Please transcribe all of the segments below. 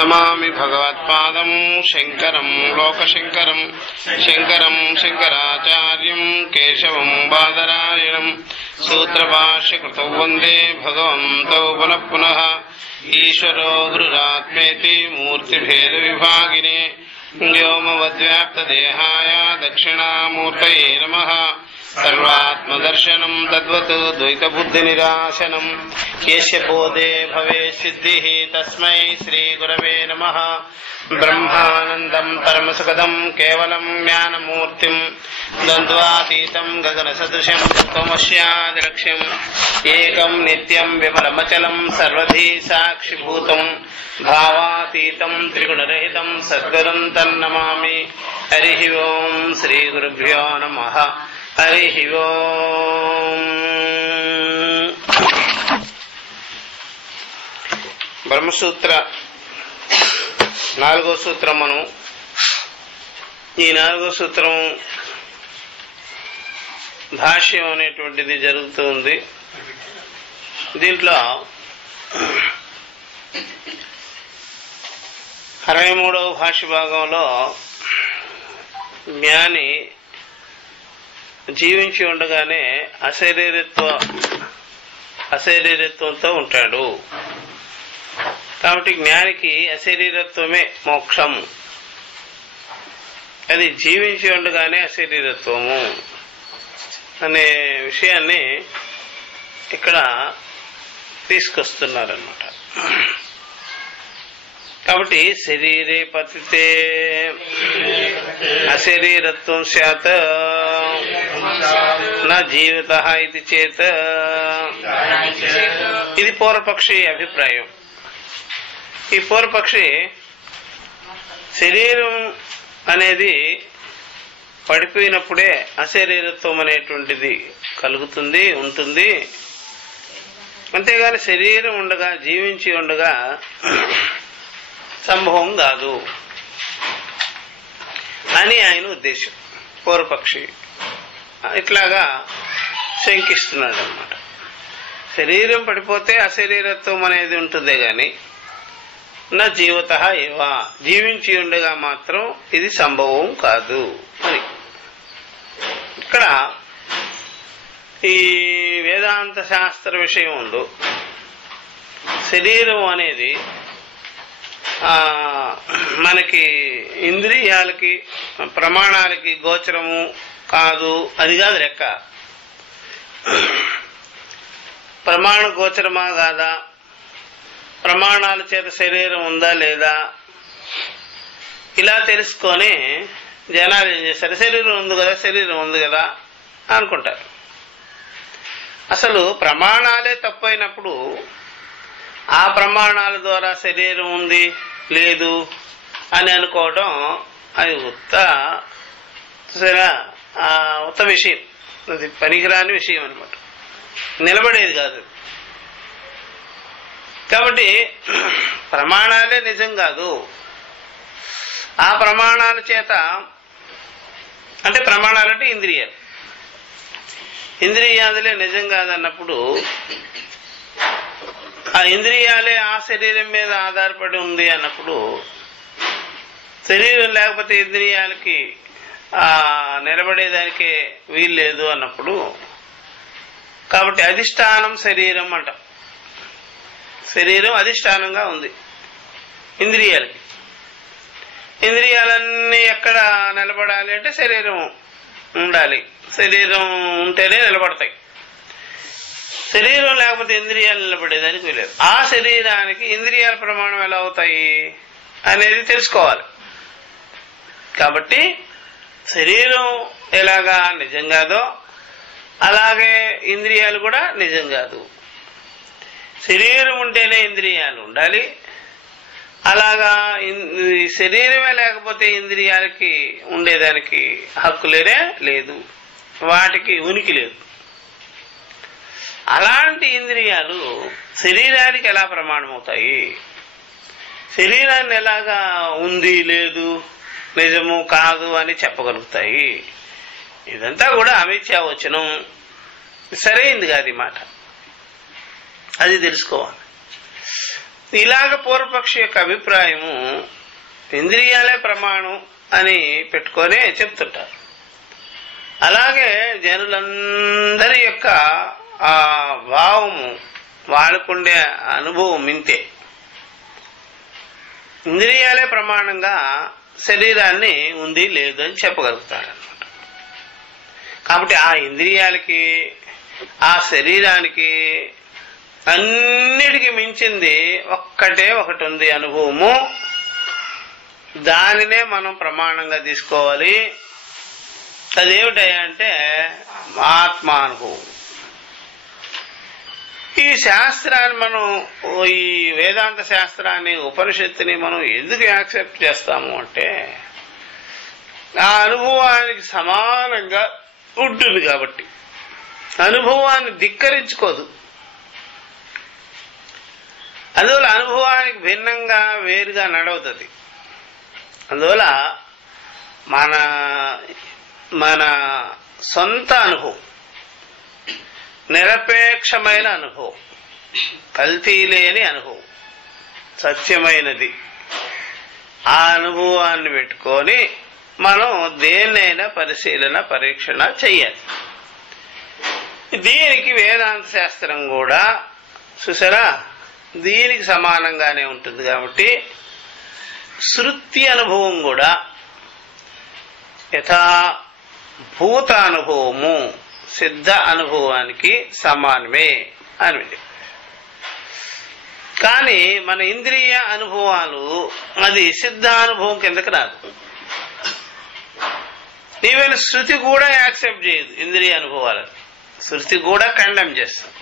నమామి భగవత్పాదం శంకరం లోకశంకరం శంకరం శంకరాచార్యం కేశవం బాదరాయణం సూత్రభాష్యకృతౌ వందే భగవంతౌ పునః పునః ఈశ్వరో గురురాత్మేతి మూర్తిభేద విభాగినే వ్యోమవద్వ్యాప్తదేహాయ దక్షిణామూర్తయే నమః సర్వాత్మదర్శనం తద్వత్ ద్వైతబుద్ధినిరాశనం యస్య బోధే భవేత్ సిద్ధిః తస్మై శ్రీగురవే నమః బ్రహ్మానందం పరమసుఖదం కేవలం జ్ఞానమూర్తిం ద్వంద్వాతీతం గగనసదృశం తత్వమస్యాదిలక్ష్యం ఏకం నిత్యం విమలమచలం సర్వధీ సాక్షిభూతం భావాతీతం త్రిగుణరహితం సద్గురుం తన్నమామి. హరి ఓం శ్రీ గురుభ్యో నమః. హరి ఓం. బ్రహ్మసూత్ర 4వ సూత్రం. మనం ఈ 4వ సూత్రం భాష్యం అనేటువంటిది జరుగుతుంది. దీంట్లో 63వ భాష్య భాగంలో జ్ఞాని జీవించి ఉండగానే అశరీరత్వంతో ఉంటాడు. కాబట్టి జ్ఞానికి అశరీరత్వమే మోక్షం. అది జీవించి ఉండగానే అశరీరత్వము అనే విషయాన్ని ఇక్కడ తీసుకొస్తున్నారన్నమాట. కాబట్టి శరీరే పతితే అశరీరత్వం స్యాత్ నా జీవిత ఇది చేత. ఇది పూర్వపక్షి అభిప్రాయం. ఈ పూర్వపక్షి శరీరం అనేది పడిపోయినప్పుడే అశరీరత్వం అనేటువంటిది కలుగుతుంది, ఉంటుంది. అంతేగాని శరీరం ఉండగా, జీవించి ఉండగా సంభవం కాదు అని ఆయన ఉద్దేశం. పూర్వపక్షి ఇట్లాగా శంకిస్తున్నాడు అన్నమాట. శరీరం పడిపోతే అశరీరత్వం అనేది ఉంటుందే గాని నా జీవత ఏవా, జీవించి ఉండగా మాత్రం ఇది సంభవం కాదు అని. ఇక్కడ ఈ వేదాంత శాస్త్ర విషయం ఉందో, శరీరం అనేది మనకి ఇంద్రియాలకి ప్రమాణాలకి గోచరము కాదు, అది కాదు లెక్క. ప్రమాణ గోచరమా కాదా, ప్రమాణాల చేత శరీరం ఉందా లేదా, ఇలా తెలుసుకొని జనాలు ఏం చేస్తారు, శరీరం ఉంది కదా అనుకుంటారు. అసలు ప్రమాణాలే తప్పైనప్పుడు ఆ ప్రమాణాల ద్వారా శరీరం ఉంది లేదు అని అనుకోవడం అది ఉత్త విషయం, అది పనికిరాని విషయం అనమాట, నిలబడేది కాదు. కాబట్టి ప్రమాణాలే నిజం కాదు. ఆ ప్రమాణాల చేత, అంటే ప్రమాణాలంటే ఇంద్రియాదులే నిజం కాదన్నప్పుడు ఆ ఇంద్రియాలే ఆ శరీరం మీద ఆధారపడి ఉంది అన్నప్పుడు, శరీరం లేకపోతే ఇంద్రియాలకి నిలబడేదానికి వీలు లేదు అన్నప్పుడు, కాబట్టి అధిష్టానం శరీరం అంటాం. శరీరం అధిష్టానంగా ఉంది ఇంద్రియాలకి. ఇంద్రియాలన్నీ ఎక్కడ నిలబడాలి అంటే శరీరం ఉండాలి. శరీరం ఉంటేనే నిలబడతాయి. శరీరం లేకపోతే ఇంద్రియాలు నిలబడేదానికి వీలేదు. ఆ శరీరానికి ఇంద్రియాల ప్రమాణం ఎలా అవుతాయి అనేది తెలుసుకోవాలి. కాబట్టి శరీరం ఎలాగా నిజం కాదో అలాగే ఇంద్రియాలు కూడా నిజం కాదు. శరీరం ఉంటేనే ఇంద్రియాలు ఉండాలి. అలాగా శరీరమే లేకపోతే ఇంద్రియాలకి ఉండేదానికి హక్కు లేదు, వాటికి ఉనికి లేదు. అలాంటి ఇంద్రియాలు శరీరానికి ఎలా ప్రమాణం అవుతాయి, శరీరాన్ని ఎలాగా ఉంది లేదు నిజము కాదు అని చెప్పగలుగుతాయి? ఇదంతా కూడా అమిథ్యావచనం, సరైంది కాదు ఈ మాట. అది తెలుసుకోవాలి. ఇలాగ పూర్వపక్షి యొక్క అభిప్రాయము ఇంద్రియాలే ప్రమాణం అని పెట్టుకొని చెప్తుంటారు. అలాగే జనులందరి యొక్క ఆ భావము వాళ్ళకుండే అనుభవం ఇంతే. ఇంద్రియాలే ప్రమాణంగా శరీరాన్ని ఉంది లేదు అని చెప్పగలుగుతారన్నమాట. కాబట్టి ఆ ఇంద్రియాలకి ఆ శరీరానికి అన్నిటికీ మించింది ఒకటి ఉంది అనుభవము. దానినే మనం ప్రమాణంగా తీసుకోవాలి. అదేమిటంటే ఆత్మానుభవం. ఈ శాస్త్రాన్ని మనం, ఈ వేదాంత శాస్త్రాన్ని, ఉపనిషత్తుని మనం ఎందుకు యాక్సెప్ట్ చేస్తాము అంటే ఆ అనుభవానికి సమానంగా ఉంటుంది కాబట్టి. అనుభవాన్ని ధిక్కరించుకోదు. అందువల్ల అనుభవానికి భిన్నంగా వేరుగా నడవుతుంది. అందువల్ల మన సొంత అనుభవం, నిరపేక్షమైన అనుభవం, కల్తీ లేని అనుభవం, సత్యమైనది. ఆ అనుభవాన్ని పెట్టుకొని మనం దేన్నైనా పరిశీలన పరీక్షణ చెయ్యాలి. దీనికి వేదాంత శాస్త్రం కూడా చూసారా దీనికి సమానంగానే ఉంటుంది. కాబట్టి శృతి అనుభవం కూడా యథా భూత అనుభవము సిద్ధ అనుభవానికి సమానమే అని. కానీ మన ఇంద్రియ అనుభవాలు అది సిద్ధ అనుభవం కిందకి రాదు. ఈవెన్ శృతి కూడా యాక్సెప్ట్ చేయదు ఇంద్రియ అనుభవాలను. శృతి కూడా కండెమ్ చేస్తుంది.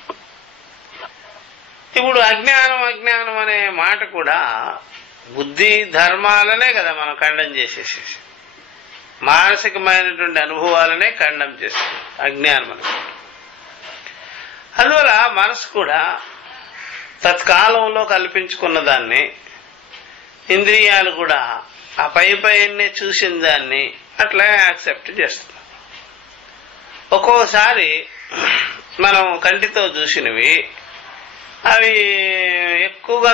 ఇప్పుడు అజ్ఞానం అనే మాట కూడా బుద్ధి ధర్మాలనే కదా మనం ఖండం చేసేసేసి, మానసికమైనటువంటి అనుభవాలనే ఖండం చేస్తుంది అజ్ఞానం అనుకుంటుంది. అందువల్ల మనసు కూడా తత్కాలంలో కల్పించుకున్న దాన్ని, ఇంద్రియాలు కూడా ఆ పైనే చూసిన దాన్ని అట్లా యాక్సెప్ట్ చేస్తుంది. ఒక్కోసారి మనం కంటితో చూసినవి అవి ఎక్కువగా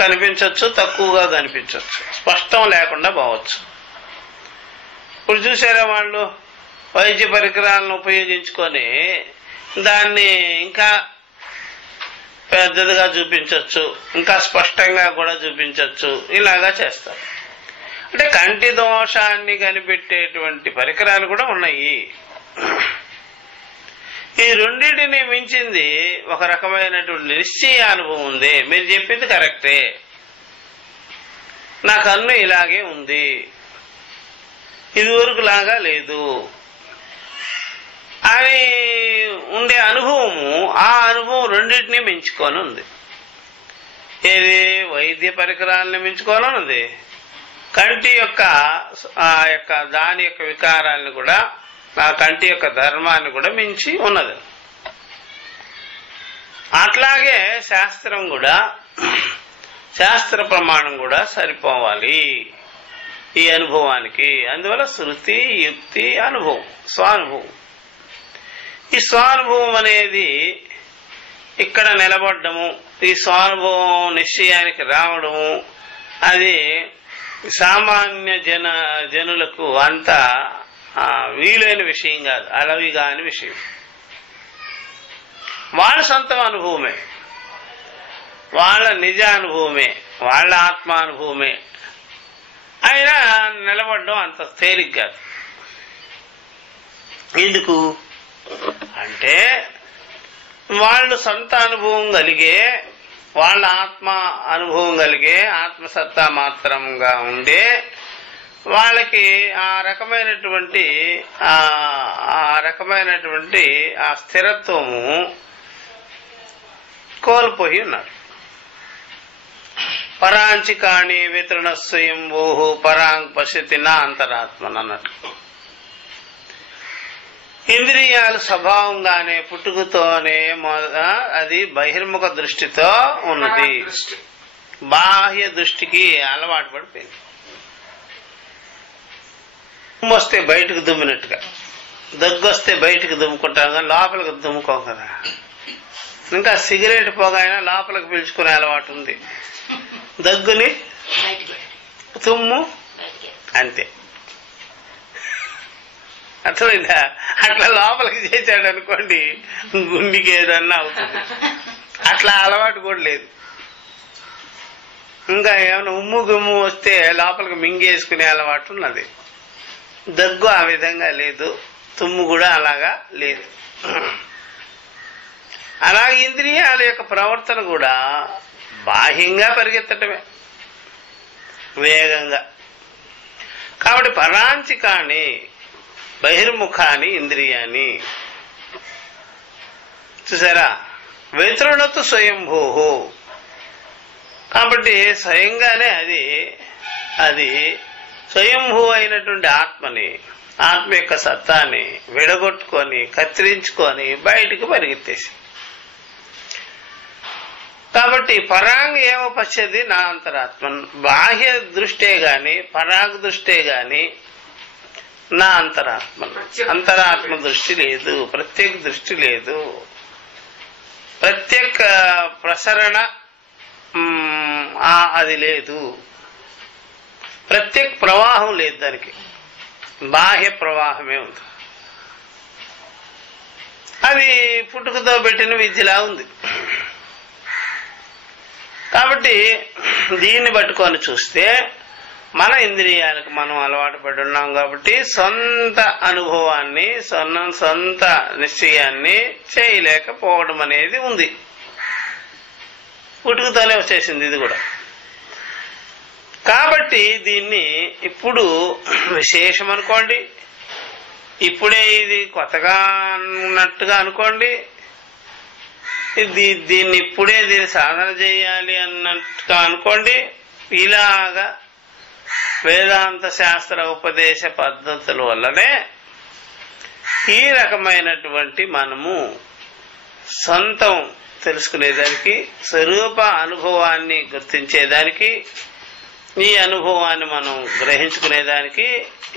కనిపించవచ్చు, తక్కువగా కనిపించవచ్చు, స్పష్టం లేకుండా పోవచ్చు. ఇప్పుడు చూసారా వాళ్ళు వైద్య పరికరాలను ఉపయోగించుకొని దాన్ని ఇంకా పెద్దదిగా చూపించవచ్చు, ఇంకా స్పష్టంగా కూడా చూపించవచ్చు, ఇలాగా చేస్తారు. అంటే కంటి దోషాన్ని కనిపెట్టేటువంటి పరికరాలు కూడా ఉన్నాయి. ఈ రెండింటిని మించింది ఒక రకమైనటువంటి నిశ్చయ అనుభవం ఉంది. మీరు చెప్పింది కరెక్టే, నా కన్ను ఇలాగే ఉంది, ఇదివరకు లాగా లేదు అని ఉండే అనుభవము, ఆ అనుభవం రెండింటినీ మించుకొని ఉంది. ఏది వైద్య పరికరాలని మించుకొని ఉంది, కంటి యొక్క దాని యొక్క వికారాలను కూడా, ఆ కంటి యొక్క ధర్మాన్ని కూడా మించి ఉన్నది. అట్లాగే శాస్త్రం కూడా, శాస్త్ర ప్రమాణం కూడా సరిపోవాలి ఈ అనుభవానికి. అందువల్ల శృతి, యుక్తి, అనుభవం, స్వానుభవం. ఈ స్వానుభవం అనేది ఇక్కడ నిలబడ్డము, ఈ స్వానుభవం నిశ్చయానికి రావడము, అది సామాన్య జనులకు అంత వీలైన విషయం కాదు, అలవి కాని విషయం. వాళ్ళ సొంత అనుభవమే, వాళ్ళ నిజ అనుభవమే, వాళ్ళ ఆత్మానుభవమే. అయినా నిలబడడం అంత తేలిక కాదు. ఎందుకు అంటే వాళ్ళు సొంత అనుభవం కలిగే, వాళ్ళ ఆత్మ అనుభవం కలిగే, ఆత్మసత్తా మాత్రంగా ఉండే వాళ్ళకి ఆ రకమైనటువంటి ఆ స్థిరత్వము కోల్పోయి ఉన్నారు. పరాంచి కాణి వితరణ స్వయంభూ పరాంగ్ పశ్యతి నా అంతరాత్మన్ అన్నట్టు. ఇంద్రియాలు స్వభావంగానే పుట్టుకతోనే అది బహిర్ముఖ దృష్టితో ఉన్నది, బాహ్య దృష్టికి అలవాటు పడిపోయింది. వస్తే బయటకు దుమ్మినట్టుగా, దగ్గొస్తే బయటకు దుమ్ముకుంటాం కానీ లోపలికి దుమ్ముకోం కదా. ఇంకా సిగరెట్ పొగ అయినా లోపలికి పీల్చుకునే అలవాటు ఉంది, దగ్గుని తుమ్ము అంతే. అర్థమైందా? అట్లా లోపలికి చేశాడు అనుకోండి గుండెకి ఏదన్నా అవుతుంది. అట్లా అలవాటు కూడా లేదు. ఇంకా ఏమైనా ఉమ్ము గుమ్ము వస్తే లోపలికి మింగేసుకునే అలవాటు ఉన్నది. దగ్గు ఆ విధంగా లేదు, తుమ్ము కూడా అలాగా లేదు. అలాగే ఇంద్రియాల యొక్క ప్రవర్తన కూడా బాహ్యంగా పరిగెత్తటమే వేగంగా. కాబట్టి పరాంచికాన్ని బహిర్ముఖాన్ని ఇంద్రియాన్ని చూసారా, వ్యతృణతు స్వయంభూ. కాబట్టి స్వయంగానే అది స్వయంభూ అయినటువంటి ఆత్మని, ఆత్మ యొక్క సత్తాన్ని విడగొట్టుకొని కత్తిరించుకొని బయటికి పరిగెత్తేసి. కాబట్టి పరాంగ్ ఏమపశ్యది నా అంతరాత్మ. బాహ్య దృష్టే గాని పరాగ్ దృష్టే గాని నా అంతరాత్మ, అంతరాత్మ దృష్టి లేదు, ప్రత్యేక దృష్టి లేదు, ప్రత్యేక ప్రసరణ అది లేదు, ప్రత్యేక ప్రవాహం లేదు దానికి, బాహ్య ప్రవాహమే ఉంది. అది పుట్టుకతో పెట్టిన విద్యలా ఉంది. కాబట్టి దీన్ని పట్టుకొని చూస్తే మన ఇంద్రియాలకు మనం అలవాటు పడి ఉన్నాం కాబట్టి సొంత అనుభవాన్ని సొంత నిశ్చయాన్ని చేయలేకపోవడం అనేది ఉంది. పుట్టుకతోనే వచ్చేసింది ఇది కూడా. కాబట్టి దీన్ని ఇప్పుడు విశేషం అనుకోండి, ఇప్పుడే ఇది కొత్తగా అన్నట్టుగా అనుకోండి, దీన్ని ఇప్పుడే దీన్ని సాధన చేయాలి అన్నట్టుగా అనుకోండి. ఇలాగా వేదాంత శాస్త్ర ఉపదేశ పద్ధతుల వల్లనే ఈ రకమైనటువంటి మనము సొంతం తెలుసుకునేదానికి, స్వరూప అనుభవాన్ని గుర్తించేదానికి, ఈ అనుభవాన్ని మనం గ్రహించుకునేదానికి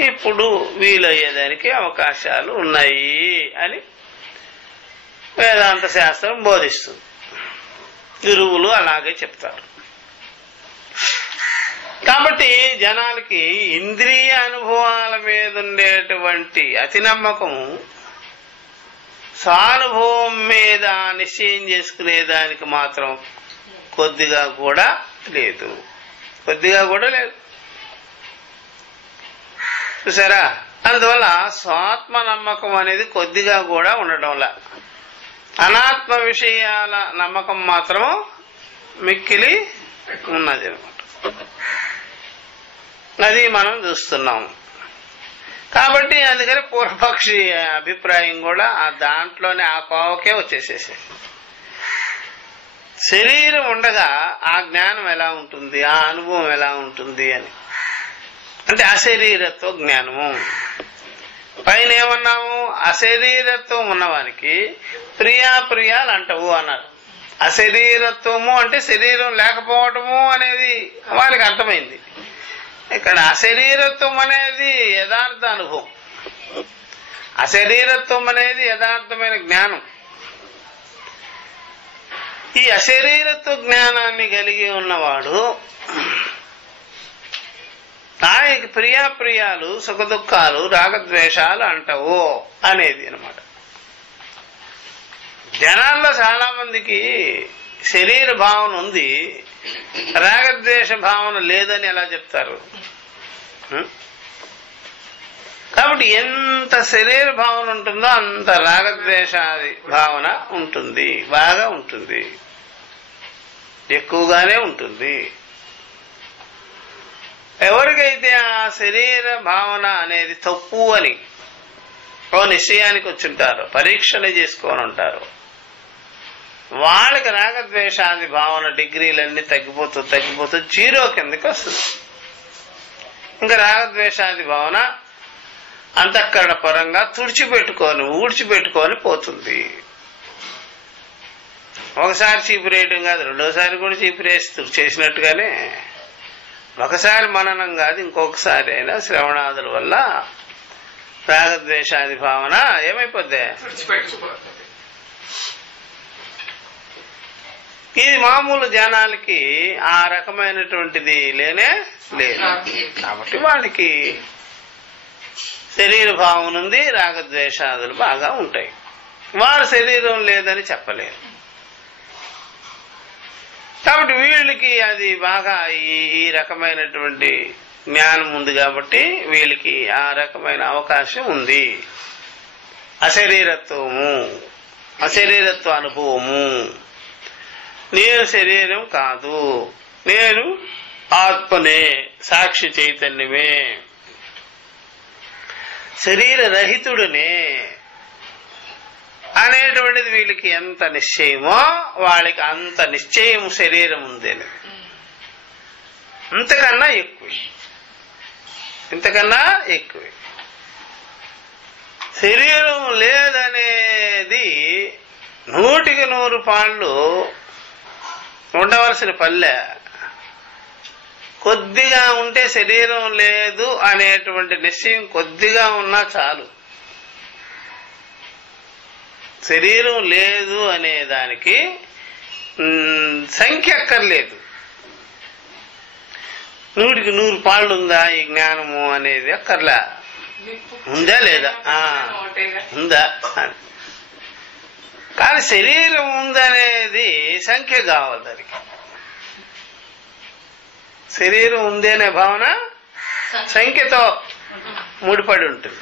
ఇప్పుడు వీలయ్యేదానికి అవకాశాలు ఉన్నాయి అని వేదాంత శాస్త్రం బోధిస్తుంది. గురువులు అలాగే చెప్తారు. కాబట్టి జనాలకి ఇంద్రియ అనుభవాల మీద ఉండేటువంటి అతి నమ్మకం స్వానుభవం మీద నిశ్చయం చేసుకునేదానికి మాత్రం కొద్దిగా కూడా లేదు, కొద్దిగా కూడా లేదు. చూసారా? అందువల్ల స్వాత్మ నమ్మకం అనేది కొద్దిగా కూడా ఉండడంలా, అనాత్మ విషయాల నమ్మకం మాత్రం మిక్కిలి ఉన్నది అనమాట. అది మనం చూస్తున్నాం. కాబట్టి అందుకని పూర్వపక్షి అభిప్రాయం కూడా ఆ దాంట్లోనే ఆ కోవకే వచ్చేసేసి, శరీరం ఉండగా ఆ జ్ఞానం ఎలా ఉంటుంది, ఆ అనుభవం ఎలా ఉంటుంది అని. అంటే అశరీరత్వ జ్ఞానము. పైన ఏమన్నాము, అశరీరత్వం ఉన్నవానికి ప్రియాప్రియాలు అంటవు అన్నారు. అశరీరత్వము అంటే శరీరం లేకపోవటము అనేది వారికి అర్థమైంది. ఇక్కడ అశరీరత్వం అనేది యథార్థ అనుభవం, అశరీరత్వం అనేది యథార్థమైన జ్ఞానం. ఈ అశరీరత్వ జ్ఞానాన్ని కలిగి ఉన్నవాడు ఆయనకి ప్రియాప్రియాలు సుఖదుఖాలు రాగద్వేషాలు అంటవు అనేది అనమాట. జనాల్లో చాలా మందికి శరీర భావన ఉంది, రాగద్వేష భావన లేదని ఎలా చెప్తారు? కాబట్టి ఎంత శరీర భావన ఉంటుందో అంత రాగద్వేషాది భావన ఉంటుంది, బాగా ఉంటుంది, ఎక్కువగానే ఉంటుంది. ఎవరికైతే ఆ శరీర భావన అనేది తప్పు అని ఓ నిశ్చయానికి వచ్చుంటారో, పరీక్షలు చేసుకొని ఉంటారు, వాళ్ళకి రాగద్వేషాది భావన డిగ్రీలన్నీ తగ్గిపోతూ జీరో కిందకి వస్తుంది. ఇంకా రాగద్వేషాది భావన అంతఃకరణ పరంగా ఊడ్చిపెట్టుకొని పోతుంది. ఒకసారి చీపిరేయడం కాదు, రెండోసారి కూడా చీపిరేసి చేసినట్టుగానే ఒకసారి మననం కాదు, ఇంకొకసారి అయినా శ్రవణాదుల వల్ల రాగద్వేషాది భావన ఏమైపోద్ది, ఇది మామూలు జనాలకి ఆ రకమైనటువంటిది లేనే లేదు. కాబట్టి వాళ్ళకి శరీర భావం ఉంది, రాగద్వేషాదులు బాగా ఉంటాయి. వారి శరీరం లేదని చెప్పలేరు. కాబట్టి వీళ్ళకి అది బాగా ఈ రకమైనటువంటి జ్ఞానం ఉంది కాబట్టి వీళ్ళకి ఆ రకమైన అవకాశం ఉంది. అశరీరత్వము, అశరీరత్వ అనుభవము. నేను శరీరం కాదు, నేను ఆత్మనే, సాక్షి చైతన్యమే, శరీర రహితుడనే అనేటువంటిది వీళ్ళకి ఎంత నిశ్చయమో వాళ్ళకి అంత నిశ్చయం శరీరం ఉందని. ఇంతకన్నా ఎక్కువ, ఇంతకన్నా ఎక్కువ. శరీరం లేదనేది 100కి 100 పాళ్ళు ఉండవలసిన పల్లె. కొద్దిగా ఉంటే శరీరం లేదు అనేటువంటి నిశ్చయం కొద్దిగా ఉన్నా చాలు. శరీరం లేదు అనే దానికి సంఖ్య అక్కర్లేదు. 100కి 100 పాళ్ళు ఉందా ఈ జ్ఞానము అనేది అక్కర్లా. ఉందా లేదా, ఉందా. కానీ శరీరం ఉందనేది సంఖ్య కావాలి. దానికి శరీరం ఉంది అనే భావన సంఖ్యతో ముడిపడి ఉంటుంది.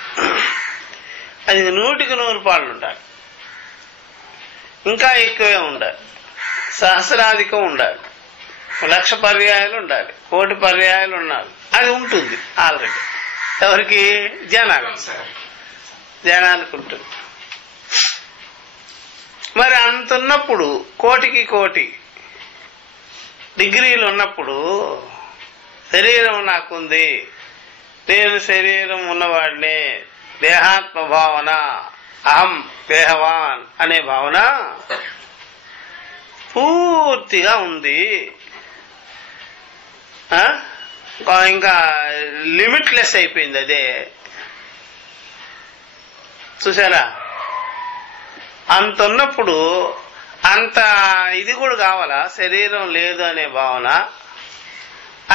అది 100కి 100 పాళ్ళు ఉండాలి, ఇంకా ఎక్కువే ఉండాలి, సహస్రాధికం ఉండాలి, 1,00,000 పర్యాయాలు ఉండాలి, 1,000,000 పర్యాయాలు ఉండాలి. అది ఉంటుంది ఆల్రెడీ. ఎవరికి? జనానికి ఉంటుంది. మరి అంతున్నప్పుడు 1,00,000కి 1,00,000 డిగ్రీలు ఉన్నప్పుడు శరీరం నాకుంది, నేను శరీరం ఉన్నవాడిని, దేహాత్మ భావన, అహం దేహవాన్ అనే భావన పూర్తిగా ఉంది. ఇంకా లిమిట్లెస్ అయిపోయింది. అదే చూసారా? అంత ఉన్నప్పుడు అంత ఇది కూడా కావాలా? శరీరం లేదు అనే భావన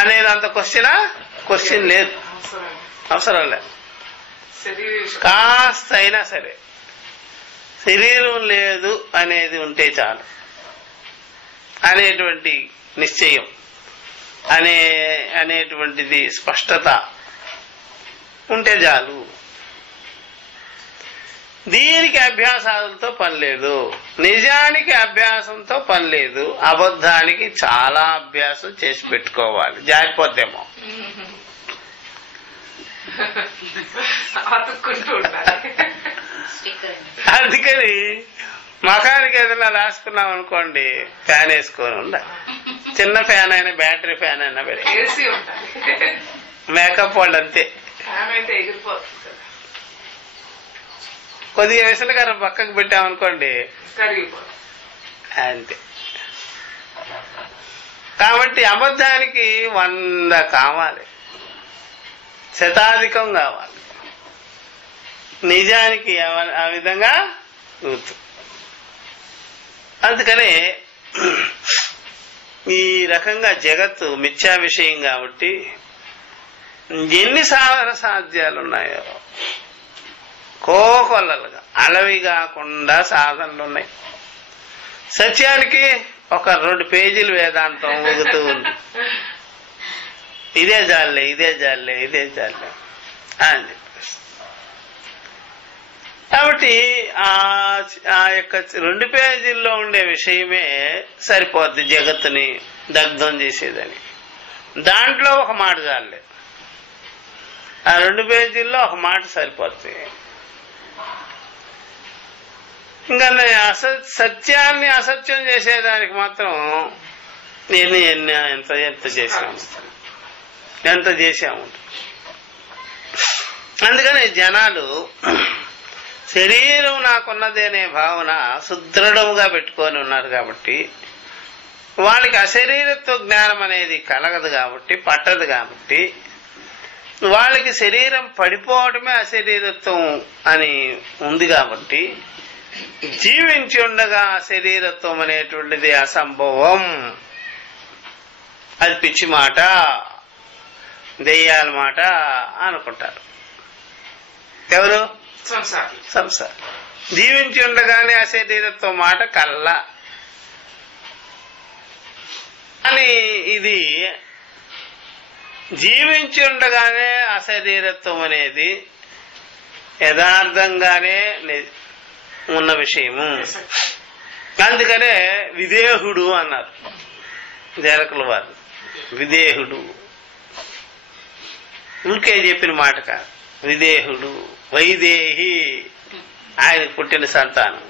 అనేది అంత క్వశ్చన్ లేదు, అవసరం లేదు. కాస్త అయినా సరే శరీరం లేదు అనేది చాలు అనేటువంటి నిశ్చయం అనేటువంటిది స్పష్టత ఉంటే చాలు. దీనికి అభ్యాసాలతో పని లేదు, నిజానికి అభ్యాసంతో పని లేదు. అబద్ధానికి చాలా అభ్యాసం చేసి పెట్టుకోవాలి, జారిపోద్దేమో. అందుకని మకానికి ఏదైనా రాసుకున్నాం అనుకోండి, ఫ్యాన్ వేసుకొని ఉండాలి. చిన్న ఫ్యాన్ అయినా, బ్యాటరీ ఫ్యాన్ అయినా పెట్టి, మేకప్ వాళ్ళు అంతే. కొద్దిగా విసలకర పక్కకు పెట్టామనుకోండి అంతే. కాబట్టి అబద్ధానికి 100 కావాలి, శతాధికం కావాలి. నిజానికి ఆ విధంగా గుర్తు. అందుకనే ఈ రకంగా జగత్తు మిథ్యా విషయం కాబట్టి ఎన్ని సాధన సాధ్యాలున్నాయో కోకొల్లలుగా అలవి కాకుండా సాధనలు ఉన్నాయి. సత్యానికి ఒక 2 పేజీలు వేదాంతం ఊగుతూ ఉంది. ఇదే జాలే, ఇదే జాలే, ఇదే జాలే అని చెప్పేసి. కాబట్టి ఆ యొక్క 2 పేజీల్లో ఉండే విషయమే సరిపోద్ది జగత్తుని దగ్ధం చేసేదని. దాంట్లో ఒక మాట చాలే, ఆ 2 పేజీల్లో ఒక మాట సరిపోద్ది. ఇంకా సత్యాన్ని అసత్యం చేసేదానికి మాత్రం నేను ఎంత చేసాము. అందుకని జనాలు శరీరం నాకున్నది అనే భావన సుదృఢముగా పెట్టుకొని ఉన్నారు కాబట్టి వాళ్ళకి అశరీరత్వ జ్ఞానం అనేది కలగదు కాబట్టి, పట్టదు కాబట్టి, వాళ్ళకి శరీరం పడిపోవటమే అశరీరత్వం అని ఉంది కాబట్టి జీవించి ఉండగా శరీరత్వం అనేటువంటిది అసంభవం, అది పిచ్చి మాట, దెయ్యాల మాట అనుకుంటారు. ఎవరు? సంసారం. జీవించి ఉండగానే అశరీరత్వం మాట కల్ల అని. ఇది జీవించి ఉండగానే అశరీరత్వం అనేది యథార్థంగానే ఉన్న విషయము. అందుకనే విదేహుడు అన్నారు జనకుల వారు. విదేహుడు ఊరికే చెప్పిన మాట కాదు. విదేహుడు, వైదేహి ఆయనకు పుట్టిన సంతానం.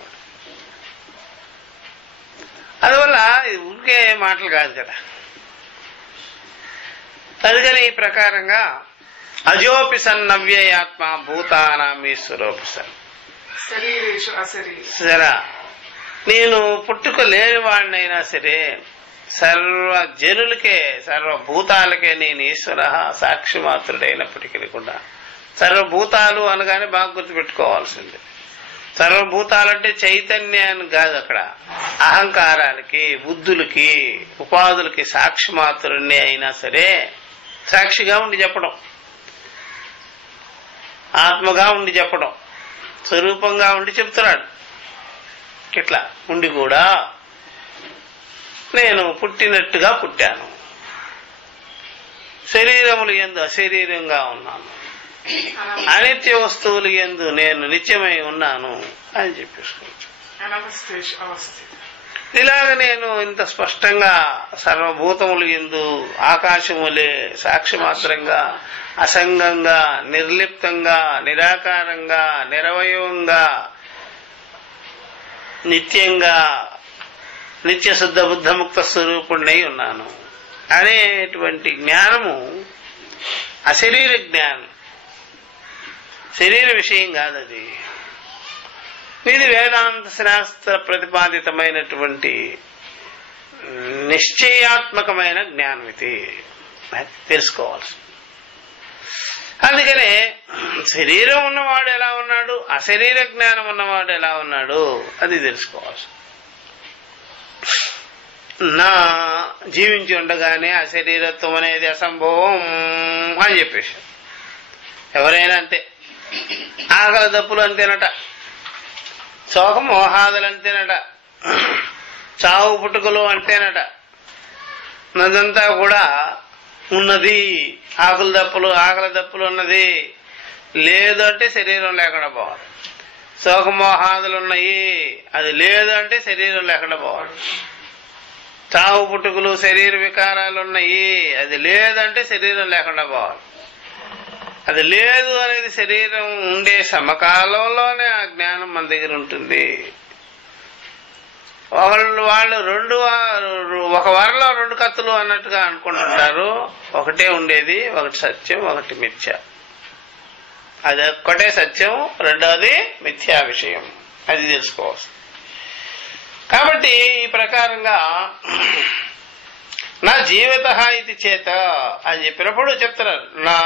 అందువల్ల ఇది ఊరికే మాటలు కాదు కదా. అందుకని ఈ ప్రకారంగా అజోపి సన్నవ్యయాత్మ భూతానామీశ్వరోపి సన్. సరే, నేను పుట్టుక లేని వాడినైనా సరే సర్వ జనులకే సర్వభూతాలకే నేను ఈశ్వర సాక్షిమాత్రుడైనప్పటికీ కూడా, సర్వభూతాలు అనగానే బాగా గుర్తుపెట్టుకోవాల్సింది. సర్వభూతాలంటే చైతన్యాన్ని కాదు, అక్కడ అహంకారాలకి, బుద్ధులకి, ఉపాధులకి సాక్షిమాత్రుడిని అయినా సరే సాక్షిగా ఉండి చెప్పడం, ఆత్మగా ఉండి చెప్పడం, స్వరూపంగా ఉండి చెప్తున్నాడు. ఇట్లా ఉండి కూడా నేను పుట్టినట్టుగా పుట్టాను, శరీరములు యందు అశరీరంగా ఉన్నాను, అనిత్య వస్తువులు యందు నేను నిత్యమై ఉన్నాను అని చెప్పేసుకోవచ్చు. ఇలాగ నేను ఇంత స్పష్టంగా సర్వభూతములు యందు ఆకాశములే సాక్షిమాత్రంగా, అసంగంగా, నిర్లిప్తంగా, నిరాకారంగా, నిరవయవంగా, నిత్యంగా, నిత్య శుద్ధ బుద్ధముక్త స్వరూపుణ్ణి ఉన్నాను అనేటువంటి జ్ఞానము అశరీర జ్ఞానం, శరీర విషయం కాదది. ఇది వేదాంత శాస్త్ర ప్రతిపాదితమైనటువంటి నిశ్చయాత్మకమైన జ్ఞానం. ఇది తెలుసుకోవాల్సి. అందుకనే శరీరం ఉన్నవాడు ఎలా ఉన్నాడు, అశరీర జ్ఞానం ఉన్నవాడు ఎలా ఉన్నాడు అది తెలుసుకోవాల్సి. నా జీవించి ఉండగానే అశరీరత్వం అనేది అసంభవం అని చెప్పేసి. ఎవరైనా అంతే. ఆకలి దప్పులు అంతేనట, శోకం మోహాదులు అంతేనట, చావు పుట్టుకలు అంతేనట. నదంతా కూడా ఉన్నది, ఆకలి దప్పులు ఉన్నది. లేదు అంటే శరీరం లేకుండా పోవాలి. శోకమోహాదులు ఉన్నాయి, అది లేదు అంటే శరీరం లేకుండా పోవాలి. చావు పుట్టుకలు, శరీర వికారాలు ఉన్నాయి, అది లేదంటే శరీరం లేకుండా పోవాలి. అది లేదు అనేది శరీరం ఉండే సమకాలంలోనే ఆ జ్ఞానం మన దగ్గర ఉంటుంది. వాళ్ళు ఒక వరలో రెండు కత్తులు అన్నట్టుగా అనుకుంటుంటారు. ఒకటే ఉండేది, ఒకటి సత్యం, ఒకటి మిథ్య. అది ఒక్కటే సత్యం, రెండవది మిథ్యా విషయం. అది తెలుసుకోవచ్చు. కాబట్టి ఈ ప్రకారంగా నా జీవిత ఇది చేత అని చెప్పినప్పుడు చెప్తున్నారు. నా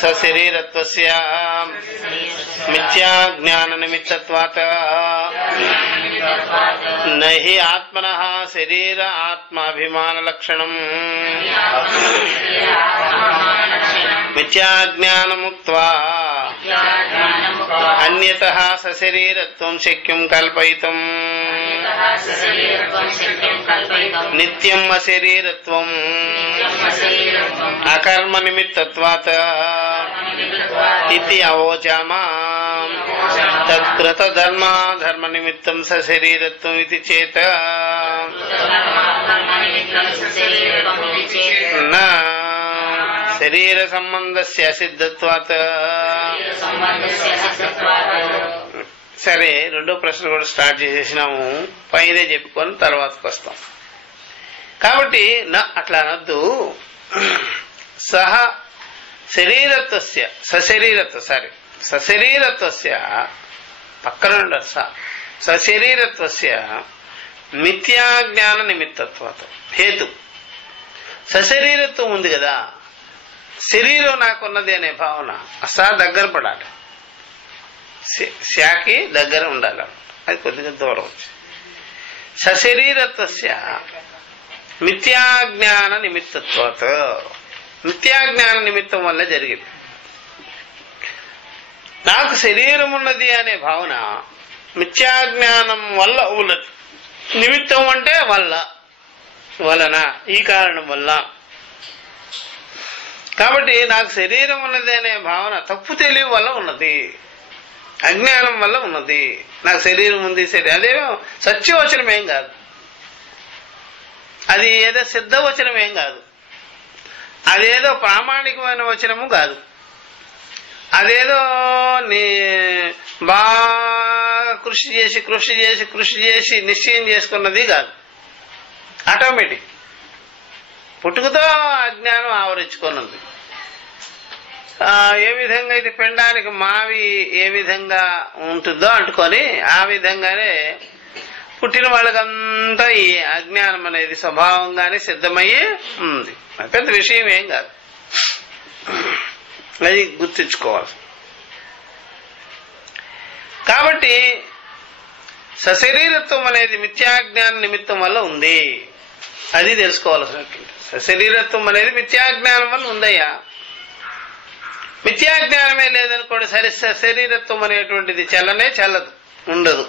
సశరీరత్వస్య మిథ్యా జ్ఞాన నిమిత్తత్వాత్ నహి ఆత్మనః శరీర ఆత్మాభిమాన లక్షణం మిథ్యా జ్ఞానముక్త్వా అన్యతః సశరీరత్వం శక్యం కల్పయితుం నిత్యం అశరీరత్వం అకర్మ నిమిత్తత్వాత్ ఇతి అవోచామా తత్కృత ధర్మ నిమిత్తం సశరీరత్వం ఇది చేత నా శరీర సంబంధస్య అసిద్ధత్వాత్. సరే, రెండో ప్రశ్న కూడా స్టార్ట్ చేసేసినాము. పైనే చెప్పుకొని తర్వాతకు వస్తాం. కాబట్టి అట్లా అనద్దు. సహ శరీరత్వస్య సశరీరత్వస్య పక్కన సశరీరత్వస్య మిథ్యా జ్ఞాన నిమిత్తత్వాత్ హేతు. సశరీరత్వం ఉంది కదా, శరీరం నాకున్నది అనే భావన అసలు దగ్గర పడాలి. శాకి దగ్గర ఉండాలి, అది కొద్దిగా దూరం వచ్చి. సశరీరత్వస్య మిథ్యాజ్ఞాన నిమిత్తత్వాత్, మిథ్యాజ్ఞాన నిమిత్తం వల్ల జరిగింది. నాకు శరీరం ఉన్నది అనే భావన మిథ్యాజ్ఞానం వల్ల ఉన్నది. నిమిత్తం అంటే వల్ల, వలన, ఈ కారణం వల్ల. కాబట్టి నాకు శరీరం ఉన్నది అనే భావన తప్పు తెలివి వల్ల ఉన్నది, అజ్ఞానం వల్ల ఉన్నది. నాకు శరీరం ఉంది, అదేమో సత్యవచనం ఏం కాదు, అది ఏదో సిద్ధవచనం ఏం కాదు, అదేదో ప్రామాణికమైన వచనము కాదు, అదేదో బాగా కృషి చేసి నిశ్చయం చేసుకున్నది కాదు. ఆటోమేటిక్ పుట్టుకతో అజ్ఞానం ఆవరించుకున్నది. ఏ విధంగా ఇది పిండానికి మావి ఏ విధంగా ఉంటుందో అంటుకొని ఆ విధంగానే పుట్టిన వాళ్ళకంతా ఈ అజ్ఞానం అనేది స్వభావంగానే సిద్ధమయ్యి ఉంది. పెద్ద విషయం ఏం కాదు, అది గుర్తించుకోవాలి. కాబట్టి సశరీరత్వం అనేది మిథ్యాజ్ఞాన నిమిత్తం వల్ల ఉంది, అది తెలుసుకోవాల్సిన. సశరీరత్వం అనేది మిథ్యాజ్ఞానం వల్ల ఉందయ్యా. మిథ్యాజ్ఞానమే లేదనుకోండి, సరే శరీరత్వం అనేటువంటిది చెల్లదు, ఉండదు.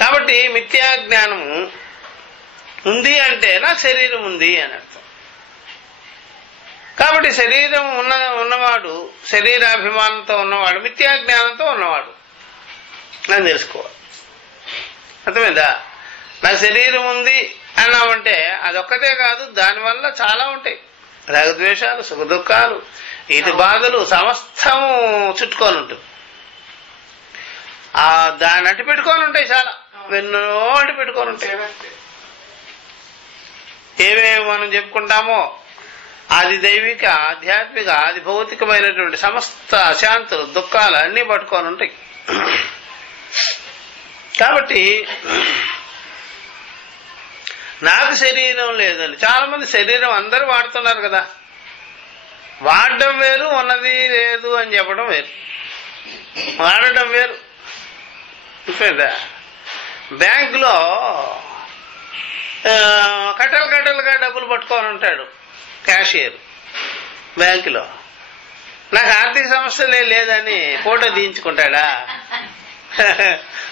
కాబట్టి మిథ్యాజ్ఞానము ఉంది అంటే నాకు శరీరం ఉంది అని అర్థం. కాబట్టి శరీరం ఉన్నవాడు, శరీరాభిమానంతో ఉన్నవాడు మిథ్యాజ్ఞానంతో ఉన్నవాడు అని తెలుసుకోవాలి. అర్థమైందా? నా శరీరం ఉంది అన్నామంటే అదొక్కటే కాదు, దానివల్ల చాలా ఉంటాయి. రాగద్వేషాలు, సుఖ దుఃఖాలు, ఈతి బాధలు సమస్తము చుట్టుకొని ఉంటుంది. దాన్ని అట్టి పెట్టుకొని ఉంటాయి, చాలా ఎన్నో అట్టి పెట్టుకొని ఉంటాయి. ఏమేమి మనం చెప్పుకుంటామో ఆది దైవిక, ఆధ్యాత్మిక, ఆది భౌతికమైనటువంటి సమస్త అశాంతులు, దుఃఖాలు అన్నీ పట్టుకొని ఉంటాయి. కాబట్టి నాకు శరీరం లేదని చాలా మంది శరీరం అందరూ వాడుతున్నారు కదా. వాడడం వేరు, ఉన్నది లేదు అని చెప్పడం వేరు. వాడడం వేరు. బ్యాంకులో కట్టలుగా డబ్బులు పట్టుకొని ఉంటాడు క్యాషియర్ బ్యాంకులో. నాకు ఆర్థిక సమస్యలే లేదని ఫోటో తీయించుకుంటాడా?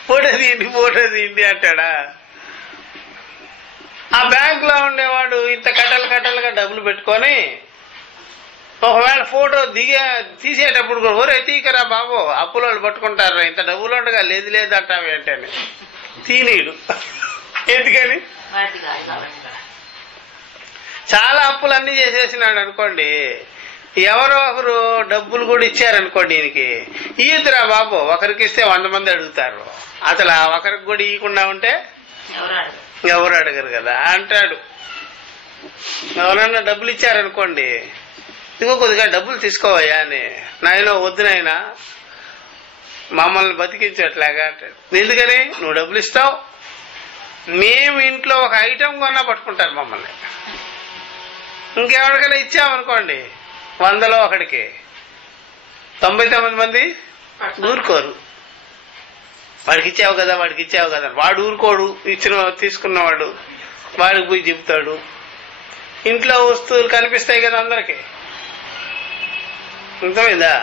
ఫోటో తీయండి అంటాడా? ఆ బ్యాంకులో ఉండేవాడు ఇంత కట్టలుగా డబ్బులు పెట్టుకొని ఒకవేళ ఫోటో తీసేటప్పుడు కూడా ఒరే తీకరా బాబు, అప్పుల వాళ్ళు పట్టుకుంటారా, ఇంత డబ్బులు ఉండగా లేదు అంటావు ఏంటని తీనీడు. ఎందుకని? చాలా అప్పులన్నీ చేసేసినాడు అనుకోండి, ఎవరో ఒకరు డబ్బులు కూడా ఇచ్చారనుకోండి, ఈయనకి ఈదురా బాబు, ఒకరికి ఇస్తే 100 మంది అడుగుతారు, అసలు ఆ ఒకరికి కూడా ఇవ్వకుండా ఉంటే ఎవరు అడగరు కదా అంటాడు. ఎవరన్నా డబ్బులు ఇచ్చారనుకోండి, ఇంకో కొద్దిగా డబ్బులు తీసుకోవయ్యా అని, నాయన వద్దు నాయనా మమ్మల్ని బతికించట్లాగా అంటాడు. ఎందుకని? నువ్వు డబ్బులు ఇస్తావు, మేము ఇంట్లో ఒక ఐటెం కొన్నా పట్టుకుంటారు మమ్మల్ని. ఇంకెవరికైనా ఇచ్చామనుకోండి, 100లో ఒకడికి 99 మంది ఊరుకోరు. వాడికి ఇచ్చావు కదా వాడు ఊరుకోడు. తీసుకున్నవాడు వాడికి పోయి చెబుతాడు. ఇంట్లో వస్తువులు కనిపిస్తాయి కదా అందరికి, అర్థమైందా?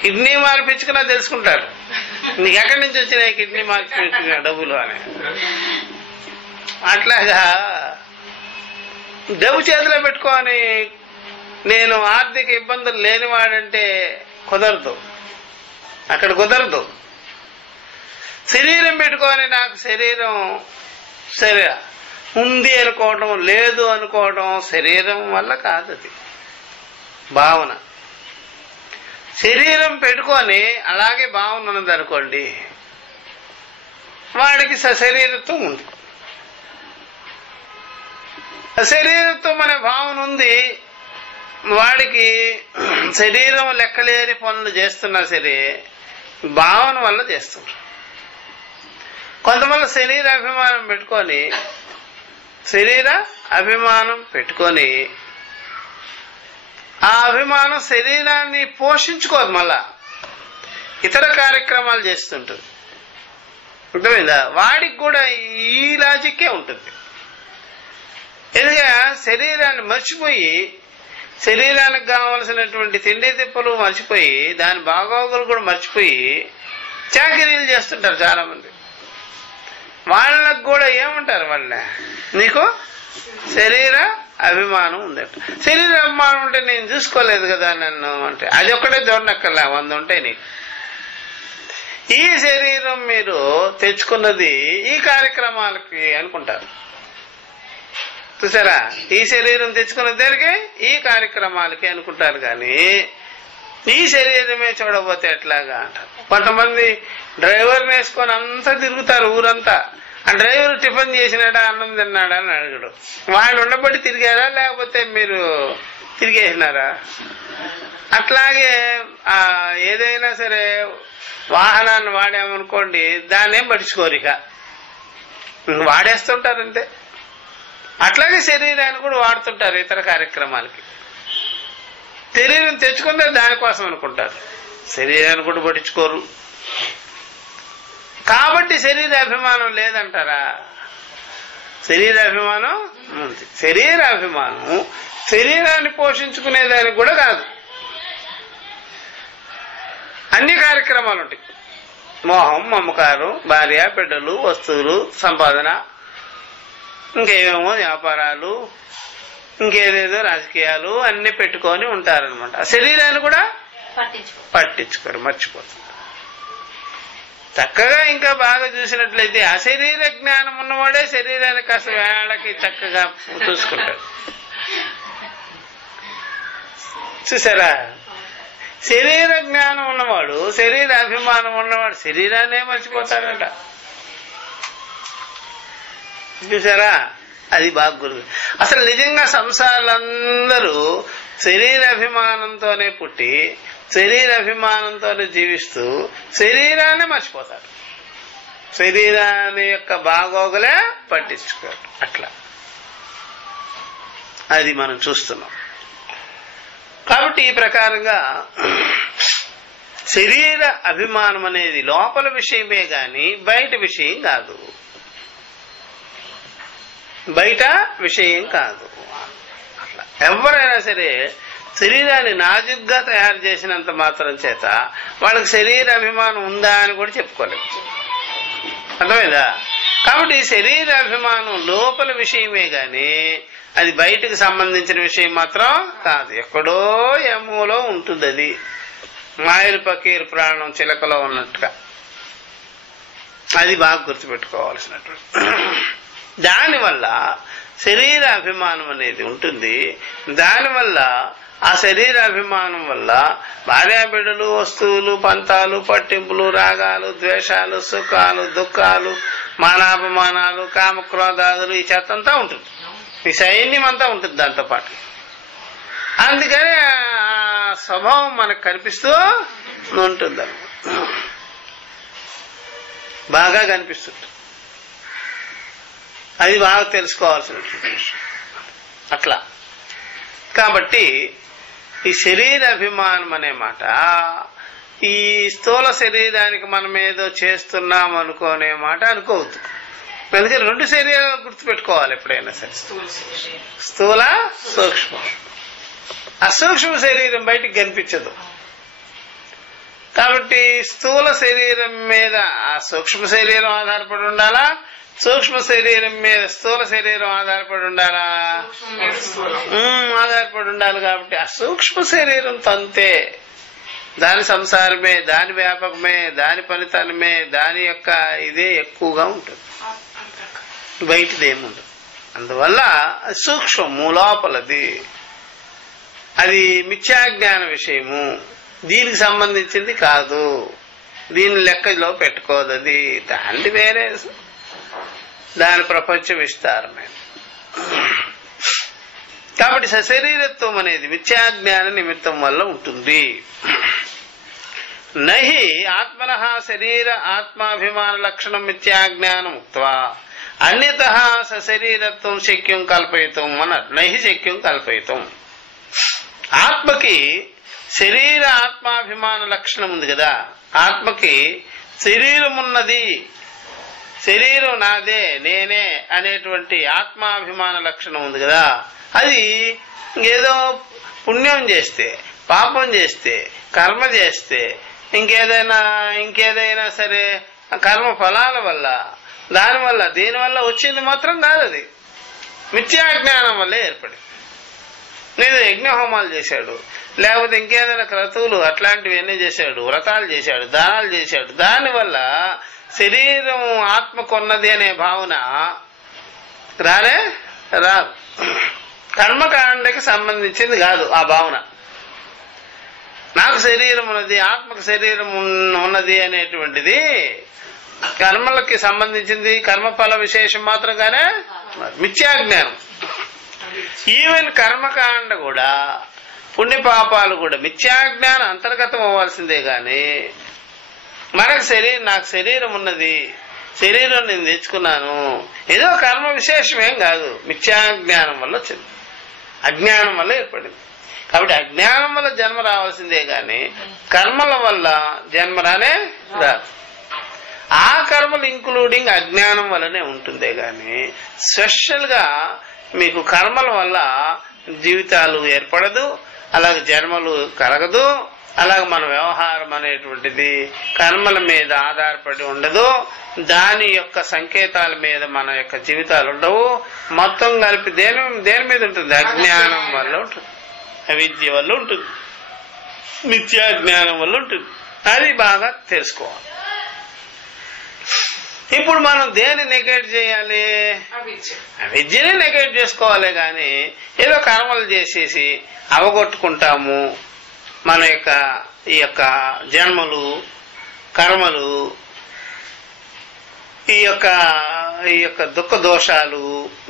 కిడ్నీ మార్పించుకున్నా తెలుసుకుంటారు, నీకు ఎక్కడి నుంచి వచ్చినాయి కిడ్నీ మార్పించుకున్న డబ్బులు అని. అట్లాగా డబ్బు చేతిలో పెట్టుకొని నేను ఆర్థిక ఇబ్బందులు లేనివాడంటే కుదరదు, అక్కడ కుదరదు. శరీరం పెట్టుకొని నాకు శరీరం సరే ఉంది అనుకోవడం, లేదు అనుకోవడం శరీరం వల్ల కాదు, అది భావన. శరీరం పెట్టుకొని అలాగే భావన ఉన్నది అనుకోండి, వాడికి సశరీరత్వం ఉంది. శరీరత్వం అనే భావన ఉంది వాడికి. శరీరం లెక్కలేని పనులు చేస్తున్నా సరే భావన వల్ల చేస్తున్నారు. కొంతమంది శరీర అభిమానం పెట్టుకొని ఆ అభిమానం శరీరాన్ని పోషించుకోదు. మళ్ళా ఇతర కార్యక్రమాలు చేస్తుంటుంది. అర్థమైందా? వాడికి కూడా ఈ లాజిక్కే ఉంటుంది. ఎందుకంటే శరీరాన్ని మర్చిపోయి, శరీరానికి కావలసినటువంటి తిండి తిప్పలు మర్చిపోయి, దాని బాగోగులు కూడా మర్చిపోయి చాకరీలు చేస్తుంటారు చాలా మంది. వాళ్ళకు కూడా ఏమంటారు, వాళ్ళ నీకు శరీర అభిమానం ఉందట. శరీర అభిమానం ఉంటే నేను చూసుకోలేదు కదా నన్ను అంటే, అది ఒక్కటే చూడనక్కర్లే, 100 ఉంటాయి నీకు. ఈ శరీరం మీరు తెచ్చుకున్నది ఈ కార్యక్రమాలకి అనుకుంటారు. చూసారా? ఈ శరీరం తెచ్చుకున్న దేనికి? ఈ కార్యక్రమాలకి అనుకుంటారు. కానీ ఈ శరీరమే చూడబోతే ఎట్లాగా అంటారు. కొంతమంది డ్రైవర్ని వేసుకొని అంతా తిరుగుతారు ఊరంతా. ఆ డ్రైవర్ టిఫిన్ చేసినాడా, అన్నం తిన్నాడా అని అడగడు. వాళ్ళు ఉండబట్టి తిరిగారా, లేకపోతే మీరు తిరిగేసినారా? అట్లాగే ఏదైనా సరే వాహనాన్ని వాడామనుకోండి, దాన్నేం పట్టించుకోరిక, వాడేస్తుంటారంతే. అట్లాగే శరీరాన్ని కూడా వాడుతుంటారు ఇతర కార్యక్రమాలకి. శరీరం తెచ్చుకుంటే దానికోసం అనుకుంటారు, శరీరాన్ని కూడా పట్టించుకోరు. కాబట్టి శరీరాభిమానం లేదంటారా? శరీరాభిమానం ఉంది. శరీరాభిమానం శరీరాన్ని పోషించుకునేదానికి కూడా కాదు, అన్ని కార్యక్రమాలు ఉంటాయి. మోహం, మమకారం, భార్య, బిడ్డలు, వస్తువులు, సంపాదన, ఇంకేమేమో వ్యాపారాలు, ఇంకేదేదో రాజకీయాలు అన్ని పెట్టుకొని ఉంటారనమాట. శరీరాన్ని కూడా పట్టించుకోరు, మర్చిపోతుంది. చక్కగా ఇంకా బాగా చూసినట్లయితే అశరీర జ్ఞానం ఉన్నవాడే శరీరాన్ని కాస్త వేళకి చక్కగా చూసుకుంటాడు. చూసారా? శరీర జ్ఞానం ఉన్నవాడు, శరీర అభిమానం ఉన్నవాడు శరీరాన్నే మర్చిపోతాడంట. చూసారా? అది బాగా గుర్తు. అసలు నిజంగా సంసారులందరూ శరీర అభిమానంతోనే పుట్టి, శరీర అభిమానంతోనే జీవిస్తూ శరీరాన్ని మర్చిపోతారు. శరీరాన్ని యొక్క బాగోగులే పట్టించుకోరు. అట్లా అది మనం చూస్తున్నాం. కాబట్టి ఈ ప్రకారంగా శరీర అభిమానం అనేది లోపల విషయమే గాని బయట విషయం కాదు, బయట విషయం కాదు. అట్లా ఎవరైనా సరే శరీరాన్ని నాజుగ్గా తయారు చేసినంత మాత్రం చేత వాళ్ళకి శరీర అభిమానం ఉందా అని కూడా చెప్పుకోలేదు. అర్థమైందా? కాబట్టి శరీర అభిమానం లోపల విషయమే గాని అది బయటకు సంబంధించిన విషయం మాత్రం కాదు. ఎక్కడో ఎమ్మూలో ఉంటుంది. అది మాయలు పకీరు ప్రాణం చిలకలో ఉన్నట్టుగా. అది బాగా గుర్తుపెట్టుకోవాల్సినటువంటి. దానివల్ల శరీర అభిమానం అనేది ఉంటుంది. దానివల్ల ఆ శరీర అభిమానం వల్ల భార్యాబిడ్డలు, వస్తువులు, పంతాలు, పట్టింపులు, రాగాలు, ద్వేషాలు, సుఖాలు, దుఃఖాలు, మానాపమానాలు, కామక్రోధాదులు, ఈ చెత్తంతా ఉంటుంది. ఈ సైన్యం అంతా ఉంటుంది దాంతో పాటు. అందుకని ఆ స్వభావం మనకు కనిపిస్తూ ఉంటుంది, బాగా కనిపిస్తుంది. అది బాగా తెలుసుకోవాల్సినటువంటి విషయం. అట్లా కాబట్టి ఈ శరీర అభిమానం అనే మాట ఈ స్థూల శరీరానికి మనం ఏదో చేస్తున్నాం అనుకోనే మాట అనుకోవద్దు. అందుకని 2 శరీరాలు గుర్తుపెట్టుకోవాలి ఎప్పుడైనా సరే, స్థూల, సూక్ష్మ. అసూక్ష్మ శరీరం బయటికి కనిపించదు. కాబట్టి స్థూల శరీరం మీద ఆ సూక్ష్మ శరీరం ఆధారపడి ఉండాలా, సూక్ష్మ శరీరం మీద స్థూల శరీరం ఆధారపడి ఉండాలా? ఆధారపడి ఉండాలి. కాబట్టి ఆ సూక్ష్మ శరీరం తంతే, దాని సంసారమే, దాని వ్యాపకమే, దాని ఫలితాలమే, దాని యొక్క ఇదే ఎక్కువగా ఉంటుంది, బయటదేముండదు. అందువల్ల సూక్ష్మము లోపలది, అది మిథ్యాజ్ఞాన విషయము, దీనికి సంబంధించింది కాదు, దీని లెక్కలో పెట్టుకోదు. అది దాని వేరే, దాని ప్రపంచ విస్తారమైన. కాబట్టి సశరీరత్వం అనేది మిథ్యాజ్ఞాన నిమిత్తం వల్ల ఉంటుంది. నహి ఆత్మనః శరీర ఆత్మాభిమాన లక్షణం మిథ్యాజ్ఞానం ఉక్త్వా అన్యతః సశరీరత్వం శక్యం కల్పయితం అన్నారు. నహి శక్యం కల్పయితం. ఆత్మకి శరీర ఆత్మాభిమాన లక్షణం ఉంది కదా, ఆత్మకి శరీరం ఉన్నది, శరీరం నాదే నేనే అనేటువంటి ఆత్మాభిమాన లక్షణం ఉంది కదా, అది ఏదో పుణ్యం చేస్తే, పాపం చేస్తే, కర్మ చేస్తే, ఇంకేదైనా సరే కర్మ ఫలాల వల్ల, దానివల్ల దీనివల్ల వచ్చింది మాత్రం కాదు. అది మిథ్యాజ్ఞానం వల్లే ఏర్పడింది. నేను యజ్ఞహోమాలు చేశాడు, లేకపోతే ఇంకేదైనా క్రతువులు అట్లాంటివి అన్నీ చేశాడు, వ్రతాలు చేశాడు, దానాలు చేశాడు, దానివల్ల శరీరం ఆత్మకున్నది అనే భావన రాదు. కర్మకాండకి సంబంధించింది కాదు ఆ భావన. నాకు శరీరం ఉన్నది, ఆత్మకు శరీరం ఉన్నది అనేటువంటిది కర్మలకి సంబంధించింది, కర్మఫల విశేషం మాత్రంగానే మిథ్యాజ్ఞానం. ఈవెన్ కర్మకాండ కూడా, పుణ్యపాపాలు కూడా మిథ్యాజ్ఞానం అంతర్గతం అవ్వాల్సిందే గాని నాకు శరీరం ఉన్నది, శరీరం నేను తెచ్చుకున్నాను, ఏదో కర్మ విశేషం ఏం కాదు, మిథ్యాజ్ఞానం వల్ల వచ్చింది, అజ్ఞానం వల్ల ఏర్పడింది. కాబట్టి అజ్ఞానం వల్ల జన్మ రావాల్సిందే గాని కర్మల వల్ల జన్మ రానే రాదు. ఆ కర్మలు ఇంక్లూడింగ్ అజ్ఞానం వల్లనే ఉంటుందే గాని స్పెషల్ గా మీకు కర్మల వల్ల జీవితాలు ఏర్పడదు, అలాగే జన్మలు కలగదు, అలాగే మన వ్యవహారం అనేటువంటిది కర్మల మీద ఆధారపడి ఉండదు, దాని యొక్క సంకేతాల మీద మన యొక్క జీవితాలు ఉండవు. మొత్తం కలిపి దేని మీద ఉంటుంది? అజ్ఞానం వల్ల ఉంటుంది, అవిద్య వల్ల ఉంటుంది, మిథ్యాజ్ఞానం వల్ల ఉంటుంది. అది బాగా తెలుసుకోవాలి. ఇప్పుడు మనం దేన్ని నెగెక్ట్ చేయాలి? అవిద్యని నెగెక్ట్ చేసుకోవాలి. కానీ ఏదో కర్మలు చేసేసి అవగొట్టుకుంటాము. మన యొక్క ఈ యొక్క జన్మలు, కర్మలు, ఈ యొక్క దుఃఖ దోషాలు,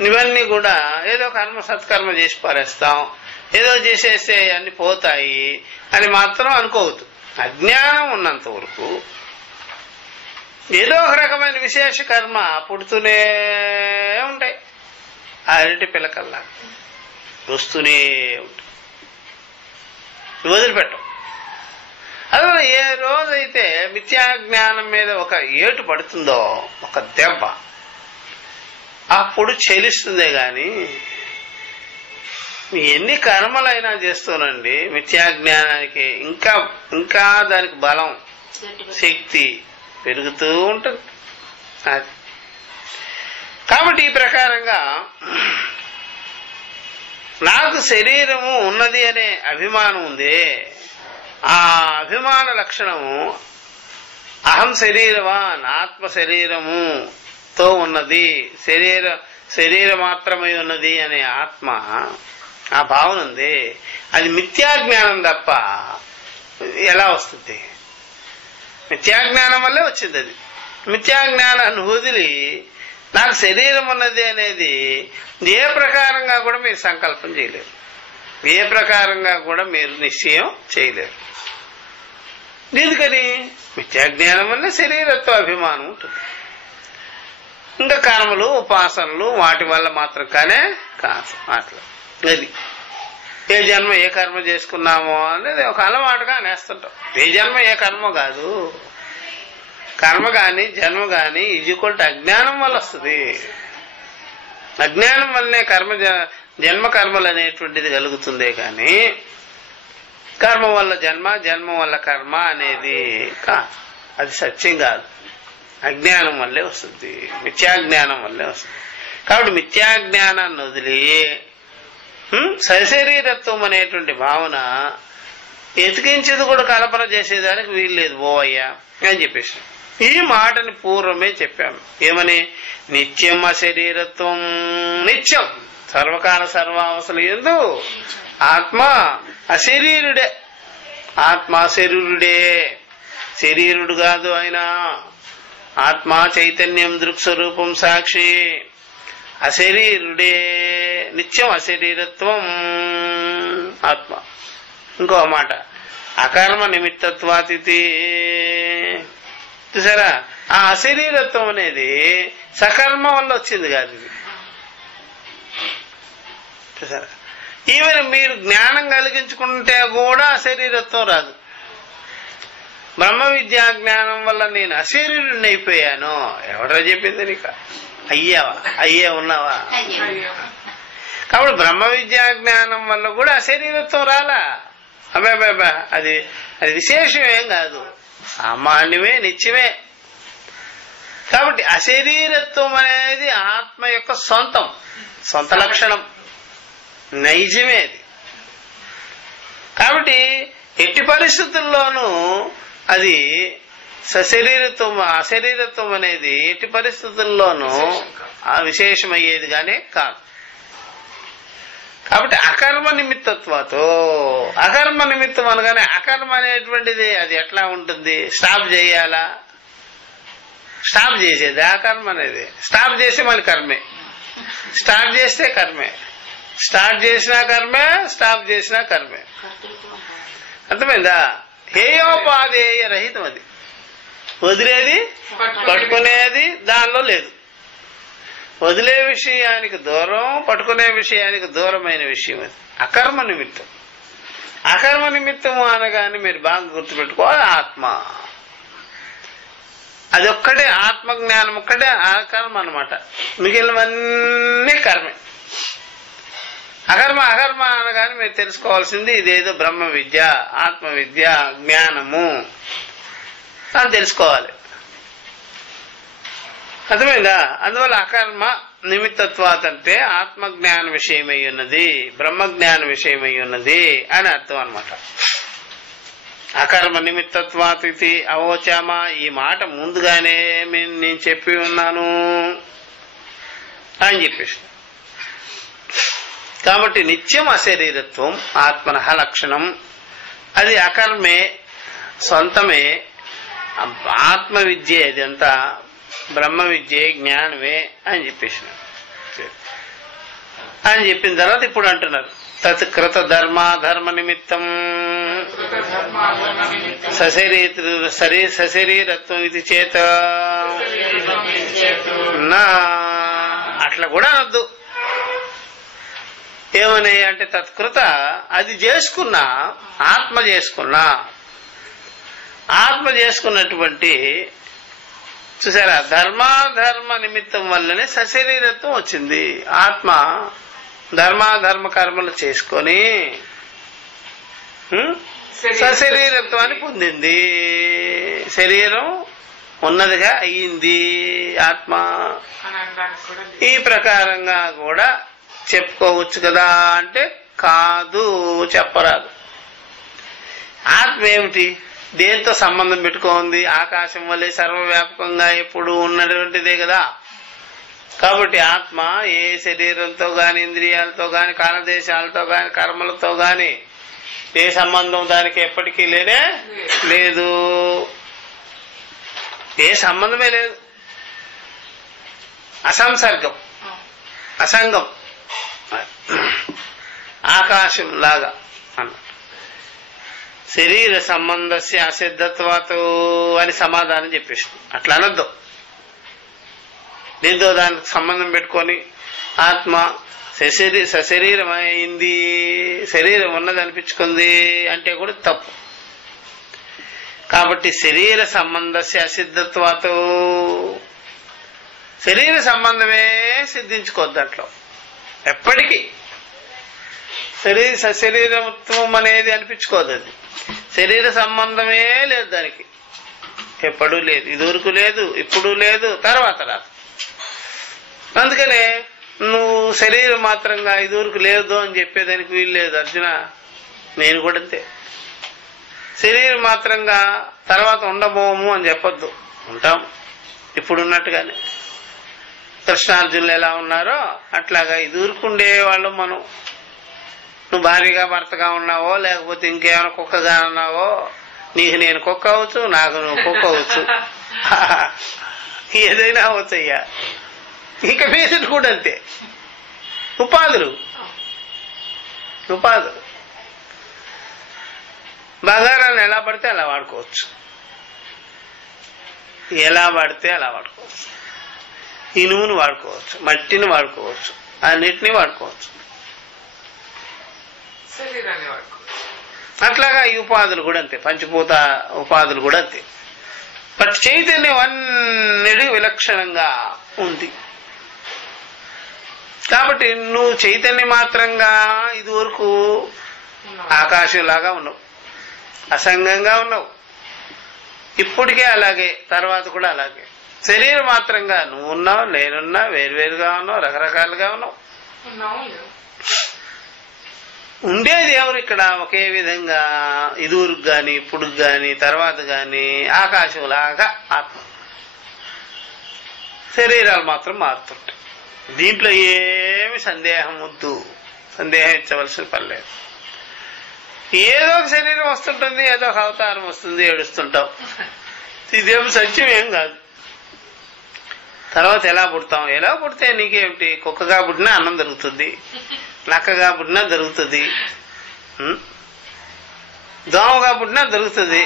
ఇవన్నీ కూడా ఏదో సత్కర్మ చేసి పారేస్తాం, ఏదో చేసేస్తే అన్ని పోతాయి అని మాత్రం అనుకోవద్దు. అజ్ఞానం ఉన్నంత వరకు ఏదో ఒక రకమైన విశేష కర్మ పుడుతూనే ఉంటాయి. అరటి పిల్లకల్లా వస్తూనే ఉంటాయి, వదిలిపెట్టం. అందువల్ల ఏ రోజైతే మిథ్యాజ్ఞానం మీద ఒక ఏటు పడుతుందో, ఒక దెబ్బ, అప్పుడు చెలిస్తుందే గాని ఎన్ని కర్మలైనా చేస్తూనండి మిథ్యాజ్ఞానానికి ఇంకా దానికి బలం, శక్తి పెరుగుతూ ఉంటుంది. కాబట్టి ఈ ప్రకారంగా నాకు శరీరము ఉన్నది అనే అభిమానం ఉంది. ఆ అభిమాన లక్షణము అహం శరీరవాన్, ఆత్మ శరీరముతో ఉన్నది, శరీర మాత్రమై ఉన్నది అనే ఆత్మ, ఆ భావన ఉంది. అది మిథ్యాజ్ఞానం తప్ప ఎలా వస్తుంది? మిథ్యాజ్ఞానం వల్లే వచ్చింది. అది మిథ్యాజ్ఞానాన్ని వదిలి నాకు శరీరం ఉన్నది అనేది ఏ ప్రకారంగా కూడా మీరు సంకల్పం చేయలేరు, ఏ ప్రకారంగా కూడా మీరు నిశ్చయం చేయలేరు. ఎందుకని? మిథ్యాజ్ఞానం వల్ల శరీరత్వ అభిమానం ఉంటుంది. ఇంకా కర్మలు, ఉపాసనలు వాటి వల్ల మాత్రం కానే కాదు. అట్లా అది ఏ జన్మ ఏ కర్మ చేసుకున్నామో అనేది ఒక అలవాటుగా అనేస్తుంటాం. ఏ జన్మ ఏ కర్మ కాదు. కర్మ గాని జన్మ గాని ఈజ్వల్ అజ్ఞానం వల్ల వస్తుంది. అజ్ఞానం వల్లనే జన్మ కర్మలు అనేటువంటిది కలుగుతుందే కానీ కర్మ వల్ల జన్మ, జన్మ వల్ల కర్మ అనేది కాదు. అది సత్యం కాదు. అజ్ఞానం వల్లే వస్తుంది, మిథ్యాజ్ఞానం వల్లే వస్తుంది. కాబట్టి మిథ్యాజ్ఞానాన్ని వదిలి సశరీరత్వం అనేటువంటి భావన ఎతికించేది కూడా కల్పన చేసేదానికి వీల్లేదు పోవయ్యా అని చెప్పేసి ఈ మాటని పూర్వమే చెప్పాము. ఏమని? నిత్యం అశరీరత్వం, నిత్యం సర్వకాల సర్వావసలు ఎందు ఆత్మ అశరీరుడే. ఆత్మ శరీరుడే, శరీరుడు కాదు ఆయన. ఆత్మ చైతన్యం దృక్స్వరూపం సాక్షి, అశరీరుడే, నిత్యం అశరీరత్వం ఆత్మ. ఇంకో మాట అకర్మ నిమిత్తత్వాతిథి. చూసారా? ఆ అశరీరత్వం అనేది సకర్మ వల్ల వచ్చింది కాదు. ఇది చూసారా? ఈవెన్ మీరు జ్ఞానం కలిగించుకుంటే కూడా అశరీరత్వం రాదు. బ్రహ్మ విద్యా జ్ఞానం వల్ల నేను అశరీరుణ్ణి అయిపోయాను. ఎవడో చెప్పింది నీకు? అయ్యే ఉన్నావా? కాబట్టి బ్రహ్మ విద్యా జ్ఞానం వల్ల కూడా అశరీరత్వం రాలా. అబ్బాబా అది విశేషమేం కాదు, సామాన్యమే, నిత్యమే. కాబట్టి అశరీరత్వం అనేది ఆత్మ యొక్క సొంత లక్షణం, నైజమే అది. కాబట్టి ఎట్టి పరిస్థితుల్లోనూ అది అశరీరత్వం అనేది ఎట్టి పరిస్థితుల్లోనూ విశేషమయ్యేది గానే కాదు. కాబట్టి అకర్మ నిమిత్తత్వాతో, అకర్మ నిమిత్తం అనగానే అకర్మ అనేటువంటిది అది ఎట్లా ఉంటుంది? స్టాప్ చేయాలా? స్టాప్ చేసేది అకర్మ అనేది. స్టాప్ చేస్తే మళ్ళీ కర్మే, స్టార్ట్ చేస్తే కర్మే, స్టార్ట్ చేసినా కర్మే, స్టాప్ చేసినా కర్మే. అర్థమైందా? హేయోపాధేయ రహితం అది. వదిలేది పట్టుకునేది దానిలో లేదు. వదిలే విషయానికి దూరం, పట్టుకునే విషయానికి దూరమైన విషయం అది అకర్మ నిమిత్తం. అకర్మ నిమిత్తము అనగానే మీరు బాగా గుర్తుపెట్టుకోవాలి, ఆత్మ అది ఒక్కటే, ఆత్మజ్ఞానం ఒక్కటే అకర్మ అన్నమాట. మిగిలినవన్నీ కర్మే. అకర్మ అనగానే మీరు తెలుసుకోవాల్సింది ఇదేదో బ్రహ్మ విద్య, ఆత్మ విద్య, జ్ఞానము అని తెలుసుకోవాలి. అర్థమైందా? అందువల్ల అకర్మ నిమిత్తత్వాత్ అంటే ఆత్మజ్ఞాన విషయమై ఉన్నది, బ్రహ్మజ్ఞాన విషయమై ఉన్నది అని అర్థం అన్నమాట. అకర్మ నిమిత్తత్వాత్ ఇది అవోచామా, ఈ మాట ముందుగానే నేను చెప్పి ఉన్నాను అని చెప్పేసి. కాబట్టి నిత్యం అశరీరత్వం ఆత్మన లక్షణం, అది అకర్మే, సొంతమే, ఆత్మ విద్యే, అదంతా బ్రహ్మ విద్యే, జ్ఞానమే అని చెప్పేసి అని చెప్పిన తర్వాత ఇప్పుడు అంటున్నారు తత్కృత ధర్మ నిమిత్తం సశరీరత్వం ఇది చేత నా అట్లా కూడా అనద్దు. ఏమని అంటే తత్కృత అది చేసుకున్నా, ఆత్మ చేసుకున్నటువంటి చూసారా, ధర్మ నిమిత్తం వల్లనే సశరీరత్వం వచ్చింది. ఆత్మ ధర్మ కర్మలు చేసుకొని సశరీరత్వాన్ని పొందింది. శరీరం ఉన్నదిగా అయ్యింది ఆత్మ. ఈ ప్రకారంగా కూడా చెప్పుకోవచ్చు కదా అంటే కాదు, చెప్పరాదు. ఆత్మ ఏమిటి? దేంతో సంబంధం పెట్టుకోంది? ఆకాశం వల్లే సర్వవ్యాపకంగా ఎప్పుడు ఉన్నటువంటిదే కదా. కాబట్టి ఆత్మ ఏ శరీరంతో గాని, ఇంద్రియాలతో గాని, కాలదేశాలతో గాని, కర్మలతో గాని ఏ సంబంధం దానికి ఎప్పటికీ లేనే లేదు. ఏ సంబంధమే లేదు. అసంసర్గం, అసంగం, ఆకాశం లాగా అన్నమాట. శరీర సంబంధస్య అసిద్ధత్వాతో అని సమాధానం చెప్పేసి అట్లా అనొద్దు. దీంతో దానికి సంబంధం పెట్టుకొని ఆత్మ సశరీరం అయింది, శరీరం ఉన్నది అనిపించుకుంది అంటే కూడా తప్పు. కాబట్టి శరీర సంబంధస్య అసిద్ధత్వాతో, శరీర సంబంధమే సిద్ధించుకోవద్దు దాంట్లో ఎప్పటికీ. సశరీరత్వం అనేది అనిపించుకోదు. అది శరీర సంబంధమే లేదు దానికి, ఎప్పుడూ లేదు, ఇదివరకు లేదు, ఇప్పుడు లేదు, తర్వాత రాదు. అందుకనే నువ్వు శరీరం మాత్రంగా ఇదివరకు లేదు అని చెప్పేదానికి వీలు లేదు అర్జున. నేను కూడా అంతే. శరీరం మాత్రంగా తర్వాత ఉండబోము అని చెప్పొద్దు. ఉంటాం ఇప్పుడు ఉన్నట్టుగానే. కృష్ణార్జునులు ఎలా ఉన్నారో అట్లాగా ఇదివరకు ఉండేవాళ్ళు మనం. నువ్వు భార్యగా భర్తగా ఉన్నావో, లేకపోతే ఇంకేమైనా కుక్కగా ఉన్నావో, నీకు నేను కుక్క అవచ్చు, నాకు నువ్వు కుక్క అవచ్చు, ఏదైనా అవచ్చయ్యా. ఇక పేషెంట్ కూడా అంతే. ఉపాధులు బంగారాన్ని ఎలా పడితే అలా వాడుకోవచ్చు, ఎలా పడితే అలా వాడుకోవచ్చు. ఇనుమును వాడుకోవచ్చు, మట్టిని వాడుకోవచ్చు, అన్నిటినీ వాడుకోవచ్చు. అట్లాగా ఈ ఉపాధులు కూడా అంతే, పంచభూత ఉపాధులు కూడా అంతే. బట్ చైతన్యం అన్నిటికీ విలక్షణంగా ఉంది. కాబట్టి నువ్వు చైతన్య మాత్రంగా ఇదివరకు ఆకాశంలాగా ఉన్నావు, అసంగంగా ఉన్నావు, ఇప్పటికే అలాగే, తర్వాత కూడా అలాగే. శరీరం మాత్రంగా నువ్వు ఉన్నావు, నేనున్నా, వేరువేరుగా ఉన్నావు, రకరకాలుగా ఉన్నావు. ఉండేది ఎవరు ఇక్కడ ఒకే విధంగా, ఇదివరకు గాని ఇప్పుడు గాని తర్వాత గాని ఆకాశంలాగా ఆత్మ. శరీరాలు మాత్రం మారుతుంటాయి. దీంట్లో ఏమి సందేహం వద్దు, సందేహం ఇచ్చవలసిన పని లేదు. ఏదో ఒక శరీరం వస్తుంటుంది, ఏదో ఒక అవతారం వస్తుంది, ఏడుస్తుంటాం. ఇదేం సత్యం ఏం కాదు. తర్వాత ఎలా పుడతాం? ఎలా పుడితే నీకేమిటి? కుక్కగా పుట్టినా అన్నం దొరుకుతుంది, నక్కగా పుట్టినా దొరుకుతుంది, దోమగా పుట్టినా దొరుకుతుంది.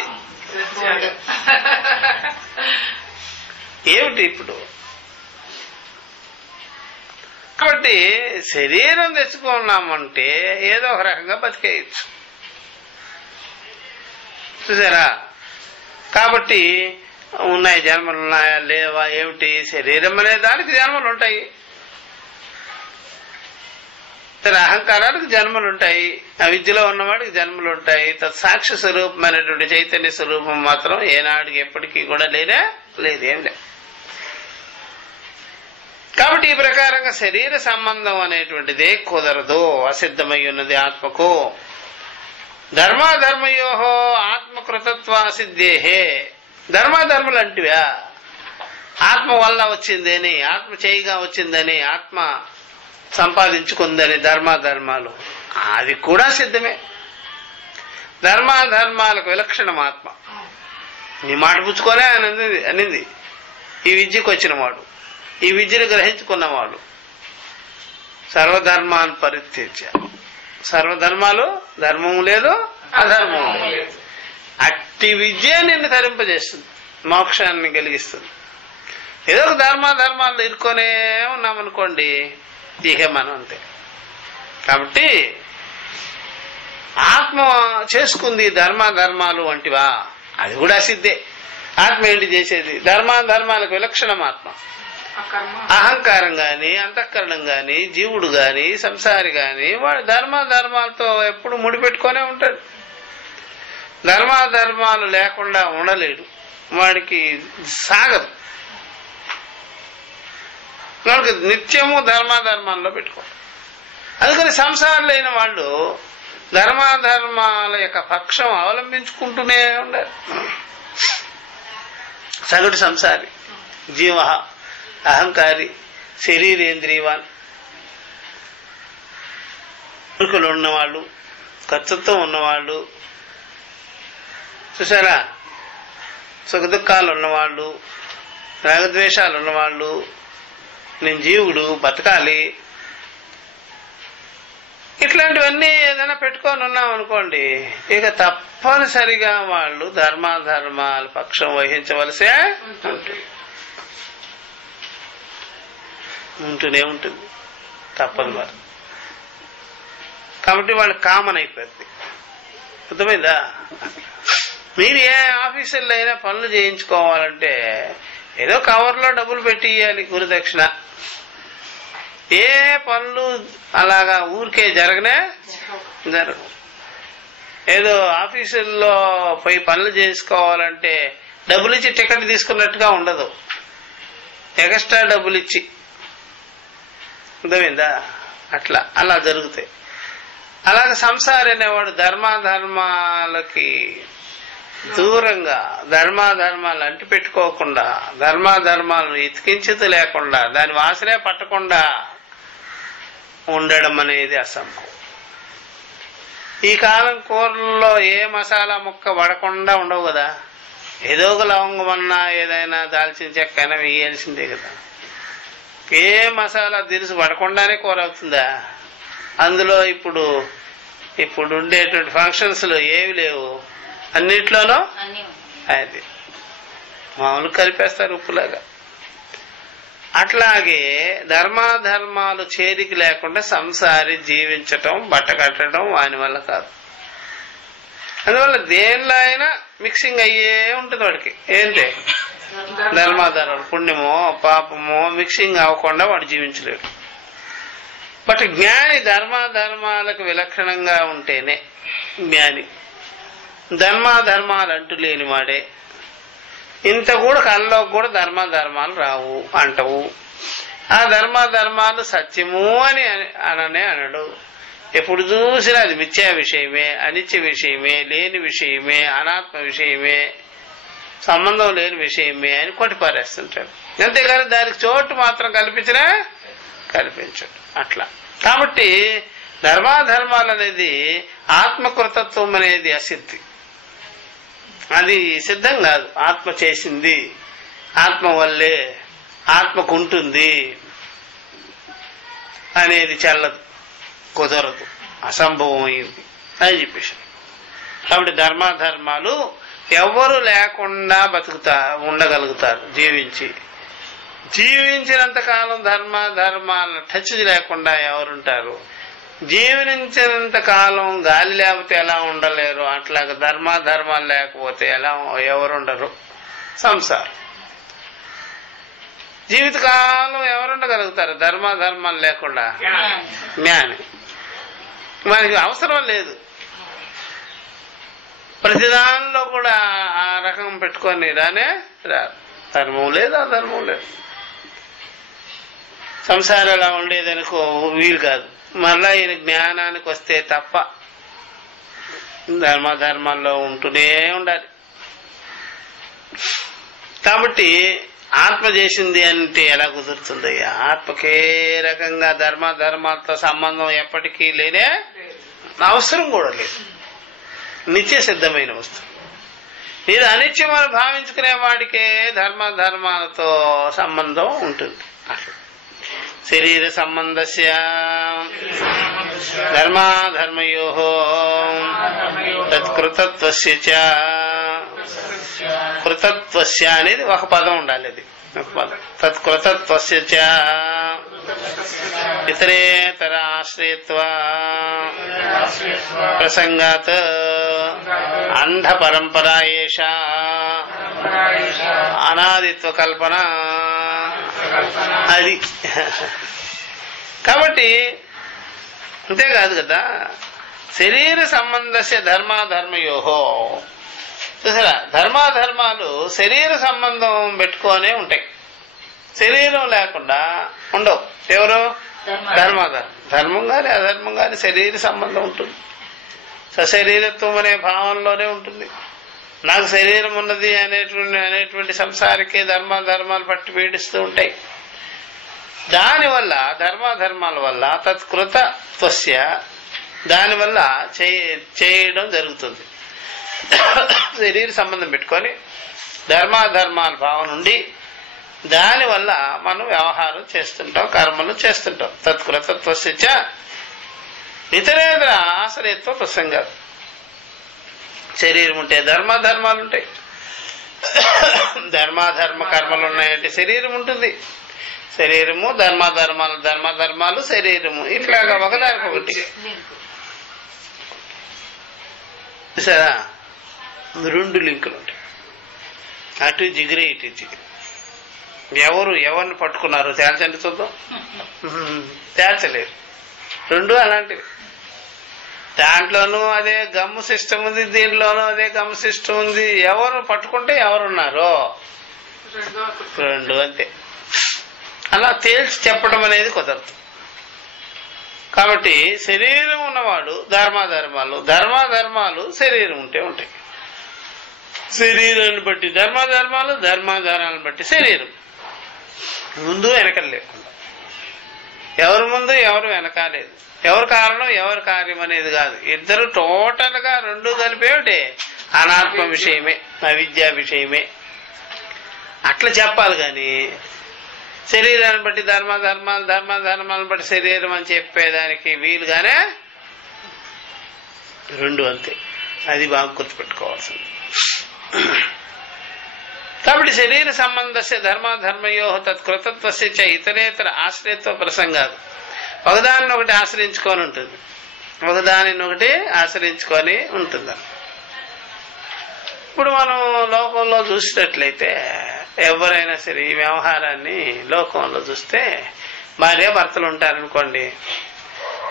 ఏమిటి ఇప్పుడు? కాబట్టి శరీరం తెచ్చుకున్నామంటే ఏదో ఒక రకంగా బతికేయచ్చు, చూసారా? కాబట్టి ఉన్నాయి, జన్మలు ఉన్నాయా లేవా ఏమిటి? శరీరం అనే దానికి జన్మలు ఉంటాయి, అహంకారానికి జన్మలు ఉంటాయి, అవిద్యలో ఉన్నవాడికి జన్మలు ఉంటాయి. సాక్షి స్వరూపమైనటువంటి చైతన్య స్వరూపం మాత్రం ఏనాడికి ఎప్పటికీ కూడా లేదేం లే. కాబట్టి ఈ ప్రకారంగా శరీర సంబంధం అనేటువంటిదే కుదరదు, అసిద్ధమై ఉన్నది ఆత్మకు. ధర్మాధర్మయోహో ఆత్మకృతత్వాసిద్ధేహే. ధర్మాధర్మలు అంటివా ఆత్మ వల్ల వచ్చిందని, ఆత్మ చేయిగా వచ్చిందని, ఆత్మ సంపాదించుకుందని ధర్మాధర్మాలు, అది కూడా సిద్ధమే. ధర్మాధర్మాలకు విలక్షణం ఆత్మ. నీ మాట పుచ్చుకోలే అనింది ఈ విద్యకు వచ్చినవాడు, ఈ విద్యను గ్రహించుకున్నవాడు. సర్వధర్మాన్ని పరిత్యజ్య. సర్వధర్మాలు, ధర్మము లేదు, అధర్మము లేదు. అట్టి విద్య నిన్ను తరింపజేస్తుంది, మోక్షాన్ని కలిగిస్తుంది. ఏదో ఒక ధర్మాధర్మాలు ఇరుక్కొనే ఉన్నామనుకోండి, ఇక మనం అంతే. కాబట్టి ఆత్మ చేసుకుంది ధర్మాధర్మాలు వంటివా, అది కూడా సిద్ధే. ఆత్మ ఏంటి చేసేది? ధర్మాధర్మాలకు విలక్షణం ఆత్మ. అహంకారం గాని, అంతఃకరణం గాని, జీవుడు గాని, సంసారి గాని వాడు ధర్మాధర్మాలతో ఎప్పుడు ముడిపెట్టుకునే ఉంటాడు. ధర్మాధర్మాలు లేకుండా ఉండలేడు, వాడికి సాగదు. వాడికి నిత్యము ధర్మాధర్మాల్లో పెట్టుకోవాలి. అందుకని సంసారులైన వాళ్ళు ధర్మాధర్మాల యొక్క పక్షం అవలంబించుకుంటూనే ఉండాలి. సగటు సంసారి, జీవ, అహంకారి, శరీరేంద్రియవాన్, కోరికలు ఉన్నవాళ్ళు, కర్తృత్వం ఉన్నవాళ్ళు, చూసారా, సుఖ దుఃఖాలు ఉన్నవాళ్ళు, రాగద్వేషాలు ఉన్నవాళ్ళు, నేను జీవుడు బతకాలి, ఇట్లాంటివన్నీ ఏదైనా పెట్టుకొని ఉన్నాం అనుకోండి, ఇక తప్పనిసరిగా వాళ్ళు ధర్మాధర్మాల పక్షం వహించవలసే ఉంటూనే ఉంటుంది, తప్పదు మరి. కాబట్టి వాళ్ళు కామన్ అయిపోద్ది. అర్థమైందా? మీరు ఏ ఆఫీసుల్లో అయినా పనులు చేయించుకోవాలంటే ఏదో కవర్లో డబ్బులు పెట్టి ఇవ్వాలి గురుదక్షిణ. ఏ పనులు అలాగా ఊరికే జరగవు. ఏదో ఆఫీసుల్లో పోయి పనులు చేసుకోవాలంటే డబ్బులు ఇచ్చి టికెట్ తీసుకున్నట్టుగా ఉండదు, ఎక్స్ట్రా డబ్బులు ఇచ్చి. అర్థమైందా? అలా జరుగుతాయి. అలాగే సంసారి అనేవాడు ధర్మాధర్మాలకి దూరంగా, ధర్మాధర్మాలు అంటి పెట్టుకోకుండా, ధర్మాధర్మాలను ఇతికించిత లేకుండా, దాని వాసనే పట్టకుండా ఉండడం అనేది అసంభవం. ఈ కాలం కూరల్లో ఏ మసాలా ముక్క పడకుండా ఉండవు కదా, ఏదో ఒక లవంగమన్నా ఏదైనా దాల్చిన చెక్కైనా వేయాల్సిందే కదా. ఏ మసాలా దినుసు పడకుండానే కూర అవుతుందా? అందులో ఇప్పుడు ఉండేటువంటి ఫంక్షన్స్ లో ఏవి లేవు, అన్నిట్లోనూ అది మామూలు కలిపేస్తారు ఉప్పులాగా. అట్లాగే ధర్మాధర్మాలు చేరిక లేకుండా సంసారి జీవించటం, బట్ట కట్టడం వాని వల్ల కాదు. అందువల్ల దేనిలో అయినా మిక్సింగ్ అయ్యే ఉంటుంది వాడికి. ఏంటి ధర్మాధర్మాలు, పుణ్యమో పాపమో మిక్సింగ్ అవ్వకుండా వాడు జీవించలేడు. బట్ జ్ఞాని ధర్మాధర్మాలకు విలక్షణంగా ఉంటేనే జ్ఞాని. ధర్మాధర్మాలు అంటూ లేని వాడే. ఇంత కూడా కళ్ళలోకి కూడా ధర్మాధర్మాలు రావు అంటవు. ఆ ధర్మాధర్మాలు సత్యము అని అననే అనడు. ఎప్పుడు చూసినా అది మిథ్యా విషయమే, అనిత్య విషయమే, లేని విషయమే, అనాత్మ విషయమే, సంబంధం లేని విషయమే అని కొట్టిపారేస్తుంటాడు. అంతేకాని దానికి చోటు మాత్రం కల్పించినా కల్పించడు. అట్లా కాబట్టి ధర్మాధర్మాలు అనేది ఆత్మకృతత్వం అనేది అసిద్ధి. అది సిద్ధం కాదు. ఆత్మ చేసింది, ఆత్మ వల్లే, ఆత్మకుంటుంది అనేది చెల్లదు, కుదరదు, అసంభవం అయింది అని చెప్పేసి. కాబట్టి ధర్మాధర్మాలు ఎవరు లేకుండా ఉండగలుగుతారు. జీవించినంత కాలం ధర్మాధర్మాలను టచ్ లేకుండా ఎవరుంటారు? జీవించినంత కాలం గాలి లేకపోతే ఎలా ఉండలేరు, అట్లాగా ధర్మాధర్మాలు లేకపోతే ఎవరుండరు? సంసారం. జీవితకాలం ఎవరుండగలుగుతారు ధర్మాధర్మాలు లేకుండా? జ్ఞాని. మనకి అవసరం లేదు. ప్రతిదానిలో కూడా ఆ రకం పెట్టుకొని రానే రాదు. ధర్మం లేదు, అధర్మం లేదు. సంసారం అలా ఉండేదనుకో వీలు కాదు. మళ్ళా ఈయన జ్ఞానానికి వస్తే తప్ప ధర్మాధర్మాల్లో ఉంటూనే ఉండాలి. కాబట్టి ఆత్మ చేసింది అంటే ఎలా కుదురుతుందయ్యా? ఆత్మకే రకంగా ధర్మాధర్మాలతో సంబంధం ఎప్పటికీ లేనే, అవసరం కూడా లేదు. నిత్య సిద్ధమైన వస్తువు. ఇది అనిత్యమని భావించుకునే వాడికే ధర్మాధర్మాలతో సంబంధం ఉంటుంది. శరీర సంబంధస్య ధర్మాధర్మయోః తత్కృతత్వస్య చ. కృతత్వస్య అనేది ఒక పదం ఉండాలి. అది ఒక పదం. తత్కృతత్వస్య చ ఇతరేతర ఆశ్రయత్వ ప్రసంగాత్ అంధ పరంపరా ఏషా అనాదిత్వ కల్పన. అది కాబట్టి అంతేకాదు కదా. శరీర సంబంధస్య ధర్మాధర్మయోహో. చూసారా, ధర్మాధర్మాలు శరీర సంబంధం పెట్టుకొనే ఉంటాయి. శరీరం లేకుండా ఉండవు. ఎవరు? ధర్మాధర్మం. ధర్మం గాని అధర్మం గాని శరీర సంబంధం ఉంటుంది. సశరీరత్వం అనే భావంలోనే ఉంటుంది. నాకు శరీరం ఉన్నది అనేటువంటి సంసారికే ధర్మాధర్మాలు పట్టి పీడిస్తూ ఉంటాయి. దానివల్ల ధర్మాధర్మాల వల్ల తత్కృతత్వస్య, దానివల్ల చేయడం జరుగుతుంది. శరీర సంబంధం పెట్టుకొని ధర్మాధర్మాల భావం నుండి దానివల్ల మనం వ్యవహారం చేస్తుంటాం, కర్మలు చేస్తుంటాం. తత్కృతత్వస్య చ ఇతరేతర ఆశ్రయత్వ ప్రసంగాలు. శరీరం ఉంటే ధర్మాధర్మాలు ఉంటాయి. ధర్మాధర్మ కర్మలు ఉన్నాయంటే శరీరం ఉంటుంది. శరీరము ధర్మాధర్మాలు, ధర్మాధర్మాలు శరీరము, ఇట్లాగా ఒకదానికొకటి. సరే, రెండు లింకులు ఉంటాయి. అటు జిగిరే ఇటు జిగిరి. ఎవరిని పట్టుకున్నారు తేల్చండి చూద్దాం. తేల్చలేరు. రెండు అలాంటివి. దాంట్లోనూ అదే గమ్ము సిస్టమ్ ఉంది, దీనిలోనూ అదే గమ్ము సిస్టమ్ ఉంది. ఎవరు పట్టుకుంటే ఎవరున్నారో రెండు అంతే. అలా తేల్చి చెప్పడం అనేది కుదరదు. కాబట్టి శరీరం ఉన్నవాడు ధర్మాధర్మాలు, ధర్మాధర్మాలు శరీరం ఉంటే ఉంటాయి. శరీరాన్ని బట్టి ధర్మాధర్మాలు, ధర్మాధారాలను బట్టి శరీరం. ముందు వెనకలు లేకుండా. ఎవరు ముందు ఎవరు వెనకాలేదు. ఎవరు కారణం ఎవరు కార్యం అనేది కాదు. ఇద్దరు టోటల్ గా రెండు కలిపేమిటే అనాత్మ విషయమే, అవిద్యా విషయమే. అట్లా చెప్పాలి కానీ శరీరాన్ని బట్టి ధర్మాధర్మాలు, ధర్మాధర్మాలను బట్టి శరీరం అని చెప్పేదానికి వీలుగానే రెండు అంతే. అది బాగా గుర్తుపెట్టుకోవాల్సింది. కాబట్టి శరీర సంబంధస్య ధర్మాధర్మయో తత్కృతత్వస్య చ ఇతరేతర ఆశ్రయత్వ ప్రసంగాలు. ఒకదానిని ఒకటి ఆశ్రయించుకొని ఉంటుంది, ఒకదానిని ఒకటి ఆశ్రయించుకొని ఉంటుంది. ఇప్పుడు మనం లోకంలో చూసినట్లయితే ఎవరైనా సరే ఈ వ్యవహారాన్ని లోకంలో చూస్తే భార్య భర్తలు ఉంటారనుకోండి,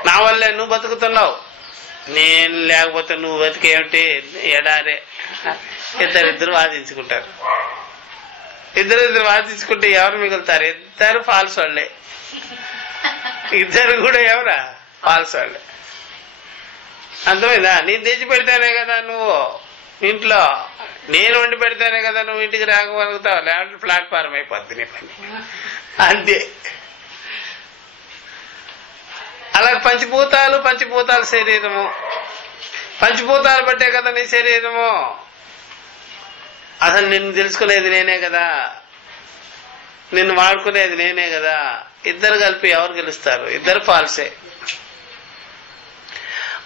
నా వల్లే నువ్వు బతుకుతున్నావు, నేను లేకపోతే నువ్వు బతికేమిటి, ఎడారే, ఇద్దరిద్దరు వాదించుకుంటారు. ఇద్దరిద్దరు వాదించుకుంటే ఎవరు మిగులుతారు? ఇద్దరు ఫాల్స్ వాళ్ళే. ఇద్దరు కూడా ఎవరా? ఫాల్స్ వాళ్ళే. అర్థమైందా? నేను తెచ్చి పెడితేనే కదా నువ్వు ఇంట్లో, నేను వండి పెడితేనే కదా నువ్వు ఇంటికి రాగలుగుతావు, లేకపోతే ప్లాట్ఫారం అయిపోద్ది నీ పని. అంతే. అలా పంచభూతాలు శరీరము, పంచభూతాలు బట్టే కదా నీ శరీరము. అసలు నిన్ను తెలుసుకునేది నేనే కదా, నిన్ను వాడుకునేది నేనే కదా. ఇద్దరు కలిపి ఎవరు గెలుస్తారు? ఇద్దరు ఫాల్సే.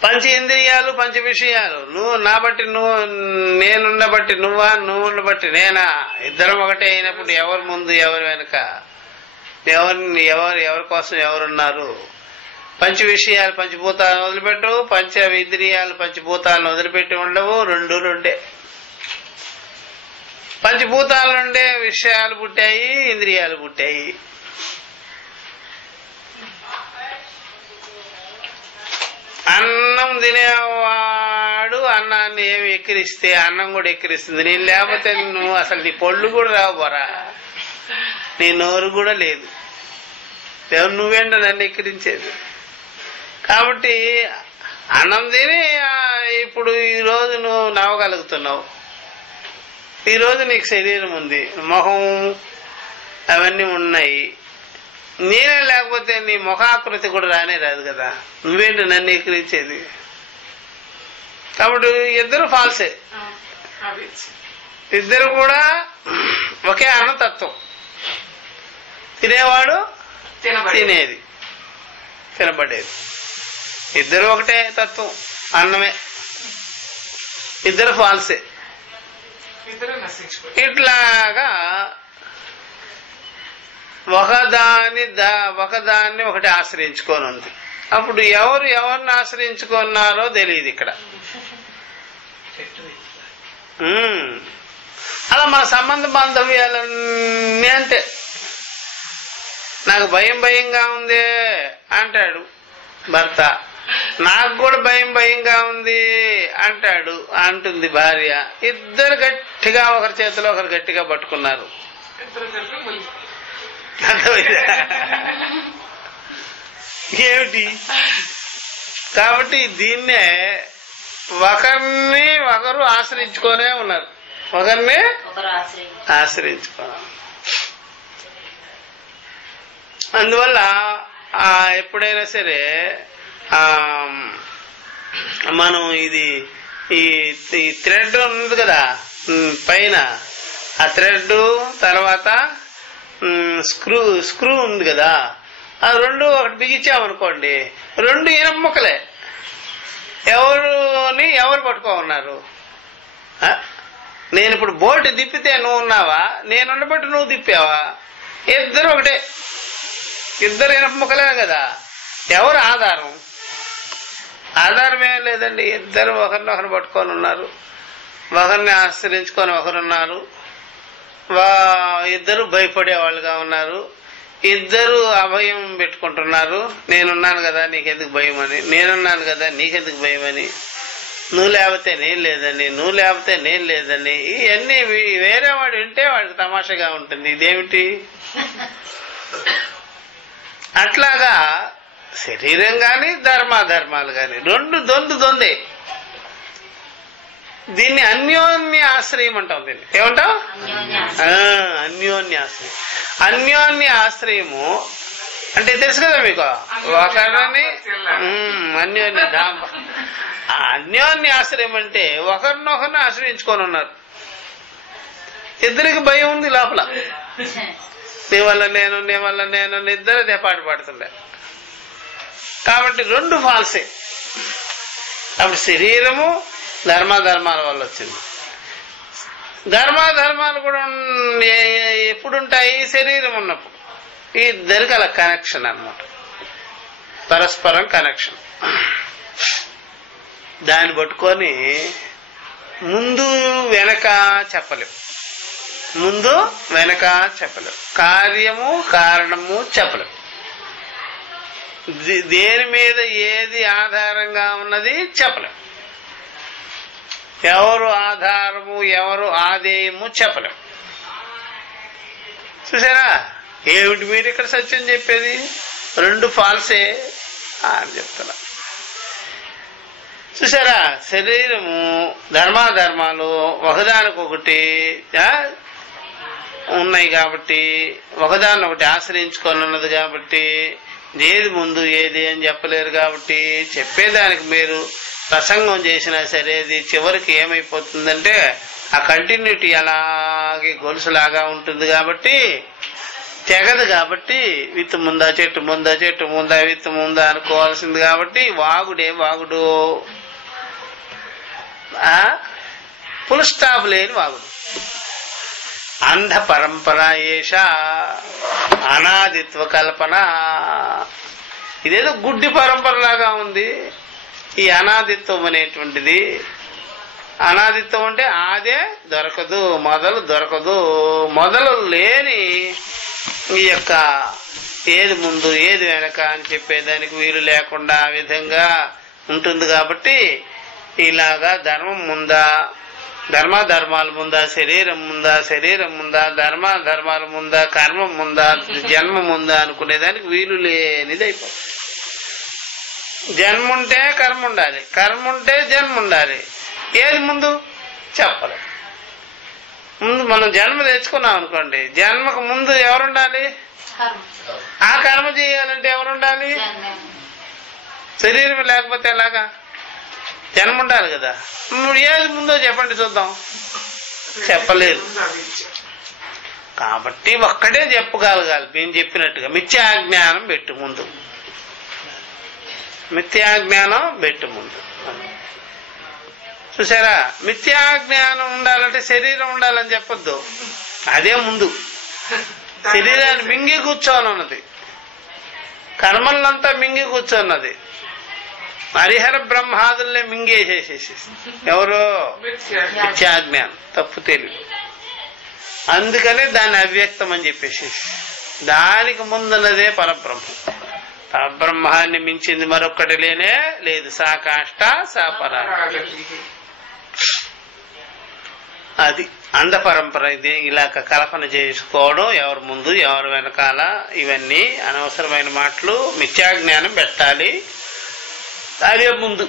పంచ ఇంద్రియాలు, పంచ విషయాలు, నువ్వు నా బట్టి నువ్వు, నేనున్న బట్టి నువ్వా, నువ్వున్న బట్టి నేనా, ఇద్దరం ఒకటే అయినప్పుడు ఎవరు ముందు ఎవరు వెనుక, ఎవరి కోసం ఎవరున్నారు? పంచ విషయాలు పంచభూతాలను వదిలిపెట్టు, పంచ ఇంద్రియాలు పంచభూతాలను వదిలిపెట్టి ఉండవు. రెండు రెండే. పంచభూతాల నుండే విషయాలు పుట్టాయి, ఇంద్రియాలు పుట్టాయి. అన్నం తినేవాడు అన్నాన్ని ఏమి ఎక్కిరిస్తే అన్నం కూడా ఎక్కిరిస్తుంది. నేను లేకపోతే నువ్వు అసలు నీ పళ్ళు కూడా రావు బరా, నీ నోరు కూడా లేదు. నువ్వేంటో నన్ను ఎక్కిరించేది. కాబట్టి అన్నం తిని ఇప్పుడు ఈరోజు నువ్వు నవ్వగలుగుతున్నావు, ఈరోజు నీకు శరీరం ఉంది, మొహం అవన్నీ ఉన్నాయి. నేనే లేకపోతే నీ ముఖాకృతి కూడా రానే రాదు కదా, నువ్వేంటి నన్ను ఎక్కిరించేది? కాబట్టి ఇద్దరు ఫాల్సే. ఇద్దరు కూడా ఒకే అన్నతత్వం. తినేవాడు తినేది, తినబడేది. ఇద్దరు ఒకటే తత్వం, అన్నమే. ఇద్దరు ఫాల్సే. ఇట్లాగా ఒకదాన్ని ఒకటి ఆశ్రయించుకొని ఉంది. అప్పుడు ఎవరిని ఆశ్రయించుకున్నారో తెలియదు ఇక్కడ. అలా మన సంబంధ బాంధవ్యాలన్నీ అంతే. నాకు భయంగా ఉంది అంటాడు భర్త, నాకు కూడా భయంగా ఉంది అంటుంది భార్య. ఇద్దరు గట్టిగా ఒకరి చేతిలో ఒకరు గట్టిగా పట్టుకున్నారు. ఏమిటి? కాబట్టి దీన్నే ఒకరిని ఒకరు ఆశ్రయించుకొనే ఉన్నారు, ఒకరిని ఆశ్రయించుకున్నారు. అందువల్ల ఎప్పుడైనా సరే మనం ఈ థ్రెడ్ ఉంది కదా పైన, ఆ థ్రెడ్ తర్వాత స్క్రూ ఉంది కదా, ఆ రెండు ఒకటి బిగించామనుకోండి, రెండు ఇనుప ముక్కలే. ఎవరు పట్టుకోమన్నారు? నేను ఇప్పుడు బోల్ట్ తిప్పితే నువ్వు ఉన్నావా, నేనున్నబట్టి నువ్వు తిప్పావా? ఇద్దరు ఒకటే, ఇద్దరు ఇనుప ముక్కలే కదా. ఎవరు ఆధారం? ఆధారం ఏం లేదండి. ఇద్దరు ఒకరినొకరు పట్టుకొని ఉన్నారు, ఒకరిని ఆశ్రయించుకొని ఒకరున్నారు, ఇద్దరు భయపడేవాళ్ళుగా ఉన్నారు, ఇద్దరు అభయం పెట్టుకుంటున్నారు. నేనున్నాను కదా నీకెందుకు భయం అని, నేనున్నాను కదా నీకెందుకు భయం అని, నువ్వు లేకపోతే నేను లేదని, నువ్వు లేకపోతే నేను లేదని. ఇవన్నీ వేరే వాడు వింటే వాడికి తమాషగా ఉంటుంది. ఇదేమిటి? అట్లాగా శరీరం గాని ధర్మాలు గాని రెండు దొందే. దీన్ని అన్యోన్య ఆశ్రయం అంటాం. దీన్ని ఏమంటాం? అన్యోన్య ఆశ్రయం. అన్యోన్య ఆశ్రయము అంటే తెలుసు కదా మీకు, ఒకరిని అన్యోన్య ఆశ్రయం అంటే ఒకరినొకరిని ఆశ్రయించుకొని ఉన్నారు. ఇద్దరికి భయం ఉంది లోపల. నీ వల్ల నేను ఇద్దరు దేపాటు పడుతుండే. కాబట్టి రెండు ఫాల్సే. అప్పుడు శరీరము ధర్మాల వల్ల వచ్చింది. ధర్మాలు కూడా ఎప్పుడుంటాయి? శరీరం ఉన్నప్పుడు. ఈ ఇద్దరికి అలా కనెక్షన్ అన్నమాట, పరస్పరం కనెక్షన్. దాన్ని పట్టుకొని ముందు వెనక చెప్పలేం, ముందు వెనక చెప్పలేం, కార్యము కారణము చెప్పలేం. దేని మీద ఏది ఆధారంగా ఉన్నది చెప్పలేం. ఎవరు ఆధారము ఎవరు ఆదేయము చెప్పలేం. చూసారా? ఏమిటి మీరు ఇక్కడ సత్యం చెప్పేది? రెండు ఫాల్సే అని చెప్తున్నా. చూసారా? శరీరము ధర్మాధర్మాలు ఒకదానికొకటి ఉన్నాయి కాబట్టి, ఒకదాన్ని ఒకటి ఆశ్రయించుకొని ఉన్నది కాబట్టి, ఏది ముందు ఏది అని చెప్పలేరు కాబట్టి, చెప్పేదానికి మీరు ప్రసంగం చేసినా సరే అది చివరికి ఏమైపోతుందంటే ఆ కంటిన్యూటీ అలాగే గొలుసులాగా ఉంటుంది కాబట్టి తెగదు. కాబట్టి విత్తు ముందా చెట్టు ముందా చెట్టు ముందా విత్తు ముందా అనుకోవాల్సింది. కాబట్టి వాగుడే వాగుడు, ఫుల్ స్టాప్ లేని వాగుడు. అంధ పరంపర ఏష అనాదిత్వ కల్పన. ఇదేదో గుడ్డి పరంపరలాగా ఉంది ఈ అనాదిత్వం అనేటువంటిది. అనాదిత్వం అంటే ఆదే దొరకదు, మొదలు దొరకదు. మొదలు లేని ఈ యొక్క ఏది ముందు ఏది వెనక అని చెప్పేదానికి వీలు లేకుండా ఆ విధంగా ఉంటుంది. కాబట్టి ఇలాగా ధర్మం ముందా, ధర్మాధర్మాలు ముందా, శరీరం ముందా, శరీరం ముందా, ధర్మాధర్మాలు ముందా, కర్మం ముందా, జన్మ ముందా అనుకునేదానికి వీలు లేనిది అయిపోతుంది. జన్మ ఉంటే కర్మ ఉండాలి, కర్మ ఉంటే జన్మ ఉండాలి. ఏది ముందు చెప్పలేం. ముందు మనం జన్మ తెచ్చుకున్నాం అనుకోండి, జన్మకు ముందు ఎవరుండాలి? ఆ కర్మ చేయాలంటే ఎవరుండాలి? శరీరం లేకపోతే ఎలాగా? జన్మ ఉండాలి కదా. ఏది ముందో చెప్పండి చూద్దాం. చెప్పలేదు. కాబట్టి ఒక్కడే చెప్పగలగాలి. మేము చెప్పినట్టుగా మిథ్యాజ్ఞానం పెట్టు ముందు, మిథ్యాజ్ఞానం పెట్టు ముందు. చూసారా? మిథ్యాజ్ఞానం ఉండాలంటే శరీరం ఉండాలని చెప్పొద్దు, అదే ముందు. శరీరాన్ని మింగి కూర్చోనున్నది, కర్మలంతా మింగి కూర్చోన్నది. హరిహర బ్రహ్మాదుల్ని మింగేసేసేసి ఎవరో మిథ్యాజ్ఞానం, తప్పు తెలియదు. అందుకనే దాన్ని అవ్యక్తం అని చెప్పేసి, దానికి ముందున్నదే పరబ్రహ్మం. పరబ్రహ్మాన్ని మించింది మరొక్కటి లేనే లేదు. సా కాష్ట సా పరాగతి. అది అంధ పరంపర. ఇది ఇలా కల్పన చేసుకోవడం, ఎవరు ముందు ఎవరు వెనకాల, ఇవన్నీ అనవసరమైన మాటలు. మిథ్యాజ్ఞానం పెట్టాలి, అదే ముందు.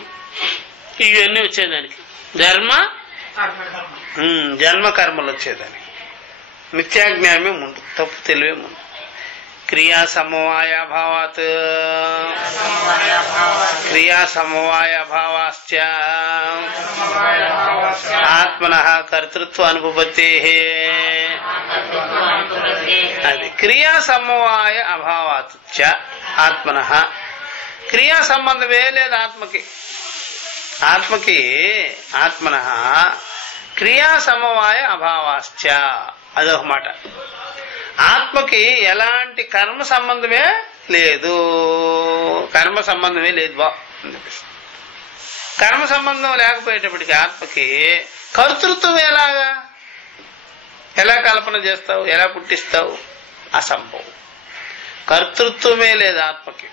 ఇవన్నీ వచ్చేదానికి జన్మ కర్మలు వచ్చేదానికి మిథ్యాజ్ఞానమే ముందు, తప్పు తెలివే ముందు. క్రియా సమవాయాభావాత్, క్రియా సమవాయాభావాశ్చ ఆత్మనః కర్తృత్వ అనుపపత్తే. అది క్రియా సమవాయ అభావాత్ చ ఆత్మనః. క్రియా సంబంధమే లేదు ఆత్మకి. ఆత్మకి ఆత్మనః క్రియా సమవాయ అభావాశ్చ, అదొక మాట. ఆత్మకి ఎలాంటి కర్మ సంబంధమే లేదు, కర్మ సంబంధమే లేదు. కర్మ సంబంధం లేకపోయేటప్పటికి ఆత్మకి కర్తృత్వం ఎలాగా? ఎలా కల్పన చేస్తావు, ఎలా పుట్టిస్తావు? అసంభవం. కర్తృత్వమే లేదు ఆత్మకి.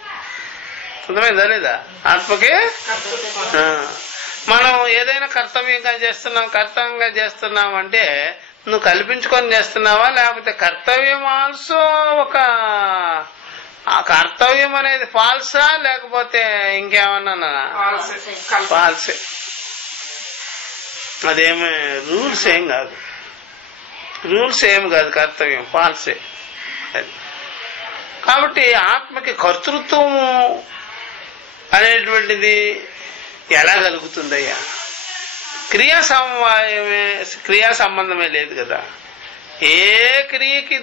అర్థమైందా లేదా? ఆత్మకి మనం ఏదైనా కర్తవ్యంగా చేస్తున్నాం, కర్తవ్యంగా చేస్తున్నాం అంటే నువ్వు కల్పించుకొని చేస్తున్నావా, లేకపోతే కర్తవ్యం ఆల్సో ఒక ఆ కర్తవ్యం అనేది ఫాల్సా, లేకపోతే ఇంకేమన్నా ఫాల్సే? అదేమి రూల్స్ ఏం కాదు, రూల్స్ ఏం కాదు, కర్తవ్యం ఫాల్సే. కాబట్టి ఆత్మకి కర్తృత్వం అనేటువంటిది ఎలా కలుగుతుందయ్యా? క్రియా సంబంధమే లేదు కదా. ఏ క్రియకి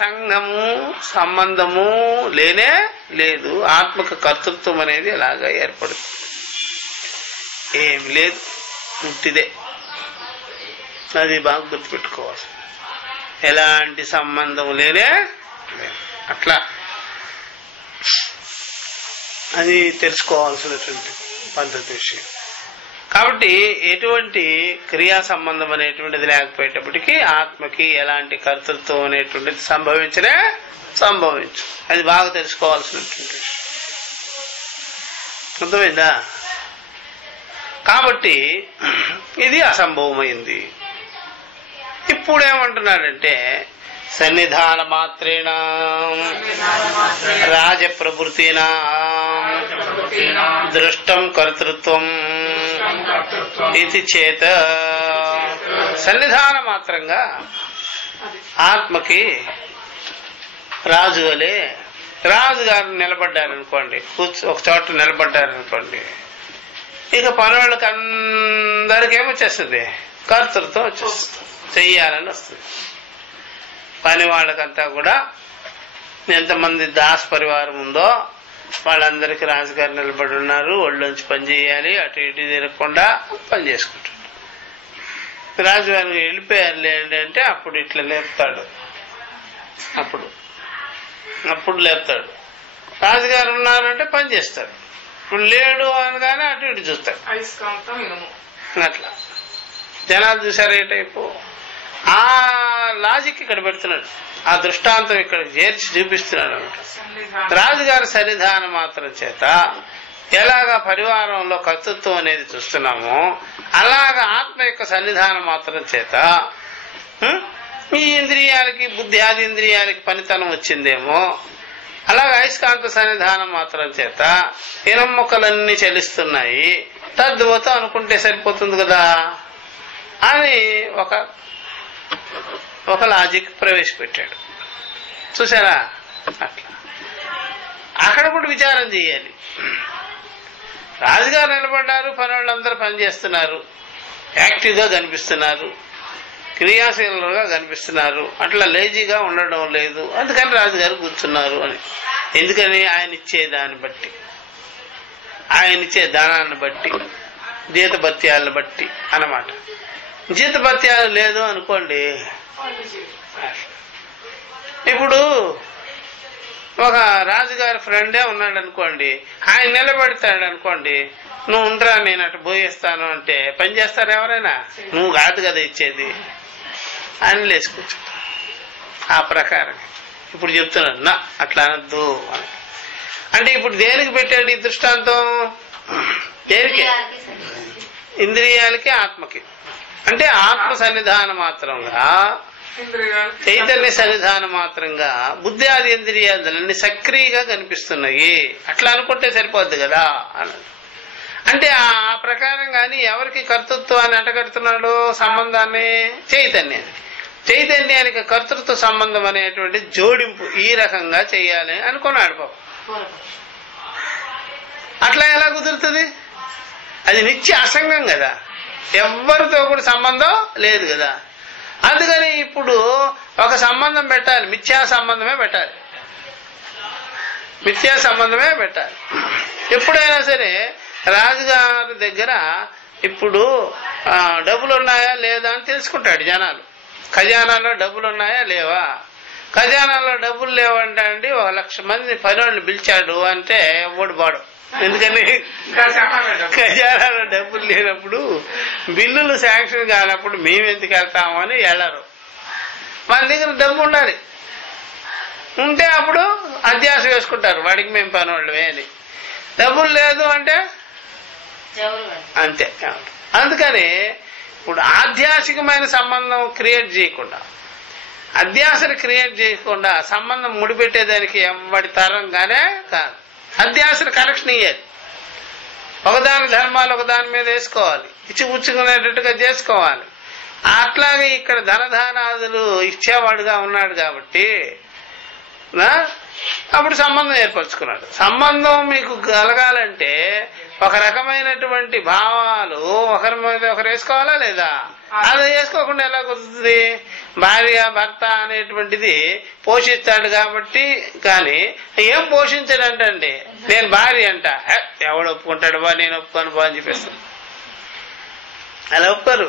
సంఘము సంబంధము లేనే లేదు. ఆత్మకు కర్తృత్వం అనేది ఎలాగా ఏర్పడుతుంది? ఏమి లేదు, ముట్టిదే. అది బాగా గుర్తుపెట్టుకోవాలి. ఎలాంటి సంబంధం లేనే అట్లా అది తెలుసుకోవాల్సినటువంటి పద్ధతి విషయం. కాబట్టి ఎటువంటి క్రియా సంబంధం అనేటువంటిది లేకపోయేటప్పటికీ ఆత్మకి ఎలాంటి కర్తృత్వం అనేటువంటిది సంభవించు. అది బాగా తెలుసుకోవాల్సినటువంటి అర్థమైందా? కాబట్టి ఇది అసంభవమైంది. ఇప్పుడు ఏమంటున్నాడంటే సన్నిధాన మాత్రేణ రాజప్రభృతినా దృష్టం కర్తృత్వం ఇది చేత సన్నిధాన మాత్రంగా ఆత్మకి రాజువలే రాజుగారు నిలబడ్డారనుకోండి, ఒక చోట నిలబడ్డారనుకోండి, ఇక పనులకు అందరికి ఏమొచ్చేస్తుంది? కర్తృత్వం వచ్చేస్తుంది, చెయ్యాలని వస్తుంది. పని వాళ్ళకంతా కూడా ఎంతమంది దాస్ పరివారం ఉందో వాళ్ళందరికీ రాజుగారు నిలబడి ఉన్నారు, ఒళ్ళొంచి పని చేయాలి, అటు ఇటు తిరగకుండా పని చేసుకుంటాడు. రాజుగారు వెళ్ళిపోయారు అంటే అప్పుడు ఇట్లా లేపుతాడు, అప్పుడు లేపుతాడు. రాజుగారు ఉన్నారంటే పని చేస్తాడు, ఇప్పుడు లేడు అనగానే అటు ఇటు చూస్తాడు. అట్లా జనాలు చూసారు ఏ టైపు. ఆ లాజిక్ ఇక్కడ పెడుతున్నాడు, ఆ దృష్టాంతం ఇక్కడ చేర్చి చూపిస్తున్నాడు అనమాట. రాజుగారి సన్నిధానం మాత్రం చేత ఎలాగా పరివారంలో కర్తృత్వం అనేది చూస్తున్నామో అలాగా ఆత్మ యొక్క సన్నిధానం మాత్రం చేత ఈ ఇంద్రియాలకి, బుద్ధి ఆది ఇంద్రియాలకి పనితనం వచ్చిందేమో, అలాగే అయస్కాంత సన్నిధానం మాత్రం చేత ఇనం మొక్కలన్నీ చలిస్తున్నాయి, తద్వత అనుకుంటే సరిపోతుంది కదా అని ఒక లాజిక్ ప్రవేశపెట్టాడు. చూసారా? అట్లా అక్కడ కూడా విచారం చేయాలి. రాజుగారు నిలబడ్డారు, పని వాళ్ళందరూ పనిచేస్తున్నారు, యాక్టివ్గా కనిపిస్తున్నారు, క్రియాశీలుగా కనిపిస్తున్నారు, అట్లా లేజీగా ఉండడం లేదు, అందుకని రాజుగారు కూర్చున్నారు అని. ఎందుకని? ఆయన ఇచ్చే దాన్ని బట్టి, ఆయన ఇచ్చే దానాన్ని బట్టి, జీతభత్యాలను బట్టి అన్నమాట. జీతభత్యాలు లేదు అనుకోండి, ఇప్పుడు ఒక రాజుగారి ఫ్రెండే ఉన్నాడు అనుకోండి, ఆయన నిలబెడతాడు అనుకోండి, నువ్వు ఉండరా నేను అటు పోయేస్తాను అంటే పని చేస్తారు ఎవరైనా? నువ్వు కాదు కదా ఇచ్చేది అని లేచుకోవచ్చు. ఆ ప్రకారం ఇప్పుడు చెప్తున్నాడు నా అట్లా అనద్దు అని. అంటే ఇప్పుడు దేనికి పెట్టాడు ఈ దృష్టాంతం? దేనికి? ఇంద్రియాలకి, ఆత్మకి. అంటే ఆత్మ సన్నిధానం మాత్రంగా, చైతన్య సన్నిధానం మాత్రంగా బుద్ధి ఆది ఇంద్రియాలన్నీ సక్రియంగా కనిపిస్తున్నాయి. అట్లా అనుకుంటే సరిపోద్ది కదా అన్నది. అంటే ఆ ప్రకారం కానీ ఎవరికి కర్తృత్వాన్ని అంటగడుతున్నాడు? సంబంధాన్ని చైతన్యానికి కర్తృత్వ సంబంధం అనేటువంటి జోడింపు ఈ రకంగా చేయాలి అనుకున్నాడు పాపం. అట్లా ఎలా కుదురుతుంది? అది నిత్య అసంగం కదా, ఎవరితో కూడా సంబంధం లేదు కదా. అందుకని ఇప్పుడు ఒక సంబంధం పెట్టాలి, మిథ్యా సంబంధమే పెట్టాలి. ఎప్పుడైనా సరే రాజుగారి దగ్గర ఇప్పుడు డబ్బులు ఉన్నాయా లేదా అని తెలుసుకుంటాడు జనాలు. ఖజానాలో డబ్బులు ఉన్నాయా లేవా? ఖజానాలో డబ్బులు లేవంటే అండి 1,00,000 మంది పనివాళ్ళు పిలిచాడు అంటే ఓడి పాడు. ఎందుకని? ఖజానాలో డబ్బులు లేనప్పుడు, బిల్లులు శాంక్షన్ కానప్పుడు మేమెందుకు వెళ్తాము అని వెళ్ళరు. మన దగ్గర డబ్బు ఉండాలి, ఉంటే అప్పుడు అధ్యాస వేసుకుంటారు వాడికి మేము పనివాళ్ళమే అని. డబ్బులు లేదు అంటే అంతే. అందుకని ఇప్పుడు ఆధ్యాత్మికమైన సంబంధం క్రియేట్ చేయకుండా, అధ్యాసను క్రియేట్ చేయకుండా సంబంధం ముడిపెట్టేదానికి ఎవరి తరంగానే కాదు. అధ్యాసను కనెక్షన్ ఇయ్యాలి, ఒకదాని ధర్మాలు ఒకదాని మీద వేసుకోవాలి, ఇచ్చిపుచ్చుకునేటట్టుగా చేసుకోవాలి. అట్లాగే ఇక్కడ ధనధానాదులు ఇచ్చేవాడుగా ఉన్నాడు కాబట్టి అప్పుడు సంబంధం ఏర్పరచుకున్నాడు. సంబంధం మీకు కలగాలంటే ఒక రకమైనటువంటి భావాలు ఒకరి మీద ఒకరు వేసుకోవాలా లేదా? అది వేసుకోకుండా ఎలా కుదురుతుంది? భార్య భర్త అనేటువంటిది పోషిస్తాడు కాబట్టి. కానీ ఏం పోషించాడంటండి, నేను భార్య అంట, ఎవడు ఒప్పుకుంటాడు బా, నేను ఒప్పుకోను బా అని చెప్పేస్తాను. అలా ఒప్పుకోరు.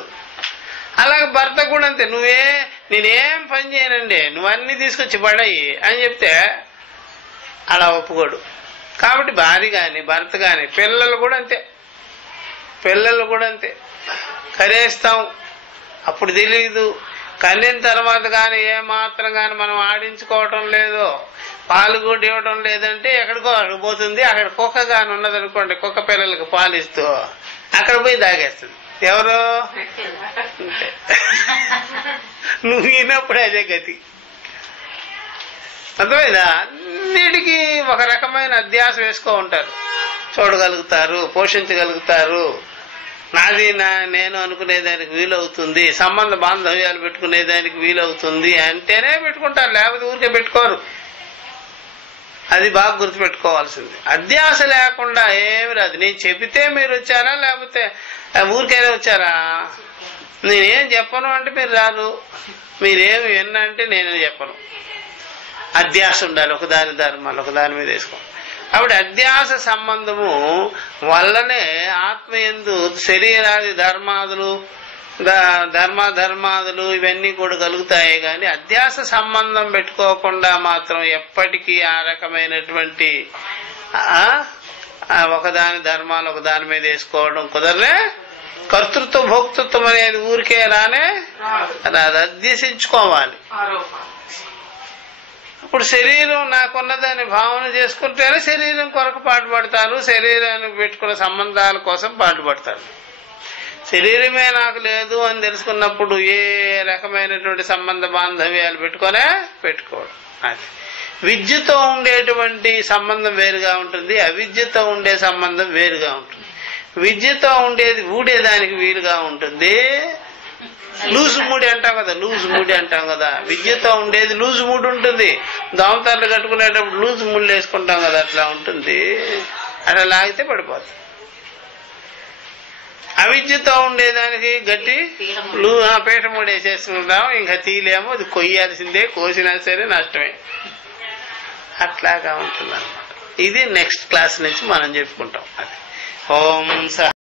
అలాగే భర్త కూడా అంతే, నేనేం పని చేయనండి, నువ్వన్నీ తీసుకొచ్చి పడాయి అని చెప్తే అలా ఒప్పుకోడు. కాబట్టి భార్య కానీ భర్త కానీ పిల్లలు కూడా అంతే. పిల్లలు కూడా అంతే, కరేస్తాం, అప్పుడు తెలియదు. కన్నిన తర్వాత కానీ ఏమాత్రం కానీ మనం ఆడించుకోవటం లేదు, పాలు కూడా ఇవ్వటం లేదంటే ఎక్కడికో అక్కడికి పోతుంది. అక్కడ కుక్క కానీ ఉన్నదనుకోండి, కుక్క పిల్లలకి పాలు ఇస్తూ అక్కడ పోయి దాగేస్తుంది. ఎవరు? నువ్వు వినప్పుడు అదే గతి. అర్థమైందా? అన్నిటికీ ఒక రకమైన అధ్యాస వేసుకో ఉంటారు. చూడగలుగుతారు, పోషించగలుగుతారు, నాది నేను అనుకునేదానికి వీలవుతుంది, సంబంధ బాంధవ్యాలు పెట్టుకునేదానికి వీలవుతుంది అంటేనే పెట్టుకుంటారు, లేకపోతే ఊరికే పెట్టుకోరు. అది బాగా గుర్తుపెట్టుకోవాల్సింది. అధ్యాస లేకుండా ఏమి రాదు. నేను చెబితే మీరు వచ్చారా, లేకపోతే ఊరికైనా వచ్చారా? నేనేం చెప్పను అంటే మీరు రారు, మీరేమి విన్నంటే నేనే చెప్పను. అధ్యాస ఉండాలి, ఒకదాని ధర్మాలు ఒకదాని మీద వేసుకో. అప్పుడు అధ్యాస సంబంధము వల్లనే ఆత్మయందు శరీరాది ధర్మాదులు ఇవన్నీ కూడా కలుగుతాయి. కానీ అధ్యాస సంబంధం పెట్టుకోకుండా మాత్రం ఎప్పటికీ ఆ రకమైనటువంటి ఒకదాని ధర్మాలు ఒకదాని మీద వేసుకోవడం కుదరలే. కర్తృత్వ భోక్తృత్వం అనేది ఊరికే రానే అది అధ్యసించుకోవాలి. ఇప్పుడు శరీరం నాకున్నదాన్ని భావన చేసుకుంటేనే శరీరం కొరకు పాటుపడతారు, శరీరానికి పెట్టుకున్న సంబంధాల కోసం పాటుపడతారు. శరీరమే నాకు లేదు అని తెలుసుకున్నప్పుడు ఏ రకమైనటువంటి సంబంధ బాంధవ్యాలు పెట్టుకోవడం. అది విద్యతో ఉండేటువంటి సంబంధం వేరుగా ఉంటుంది, అవిద్యతో ఉండే సంబంధం వేరుగా ఉంటుంది. విద్యతో ఊడేదానికి వీలుగా ఉంటుంది. లూజు మూడి అంటాం కదా, విద్యతో ఉండేది లూజు మూడు ఉంటుంది. దోమతాళ్ళు కట్టుకునేటప్పుడు లూజు ముళ్ళు వేసుకుంటాం కదా, అట్లా ఉంటుంది. అట్లా లాగితే పడిపోతుంది. అవిద్యతో ఉండేదానికి గట్టి పీట మూడు వేసేసుకుంటాం, ఇంకా తీలేమో, అది కొయ్యాల్సిందే, కోసినా సరే నష్టమే. అట్లాగా ఉంటుంది అన్నమాట. ఇది నెక్స్ట్ క్లాస్ నుంచి మనం చెప్పుకుంటాం. అది ఓం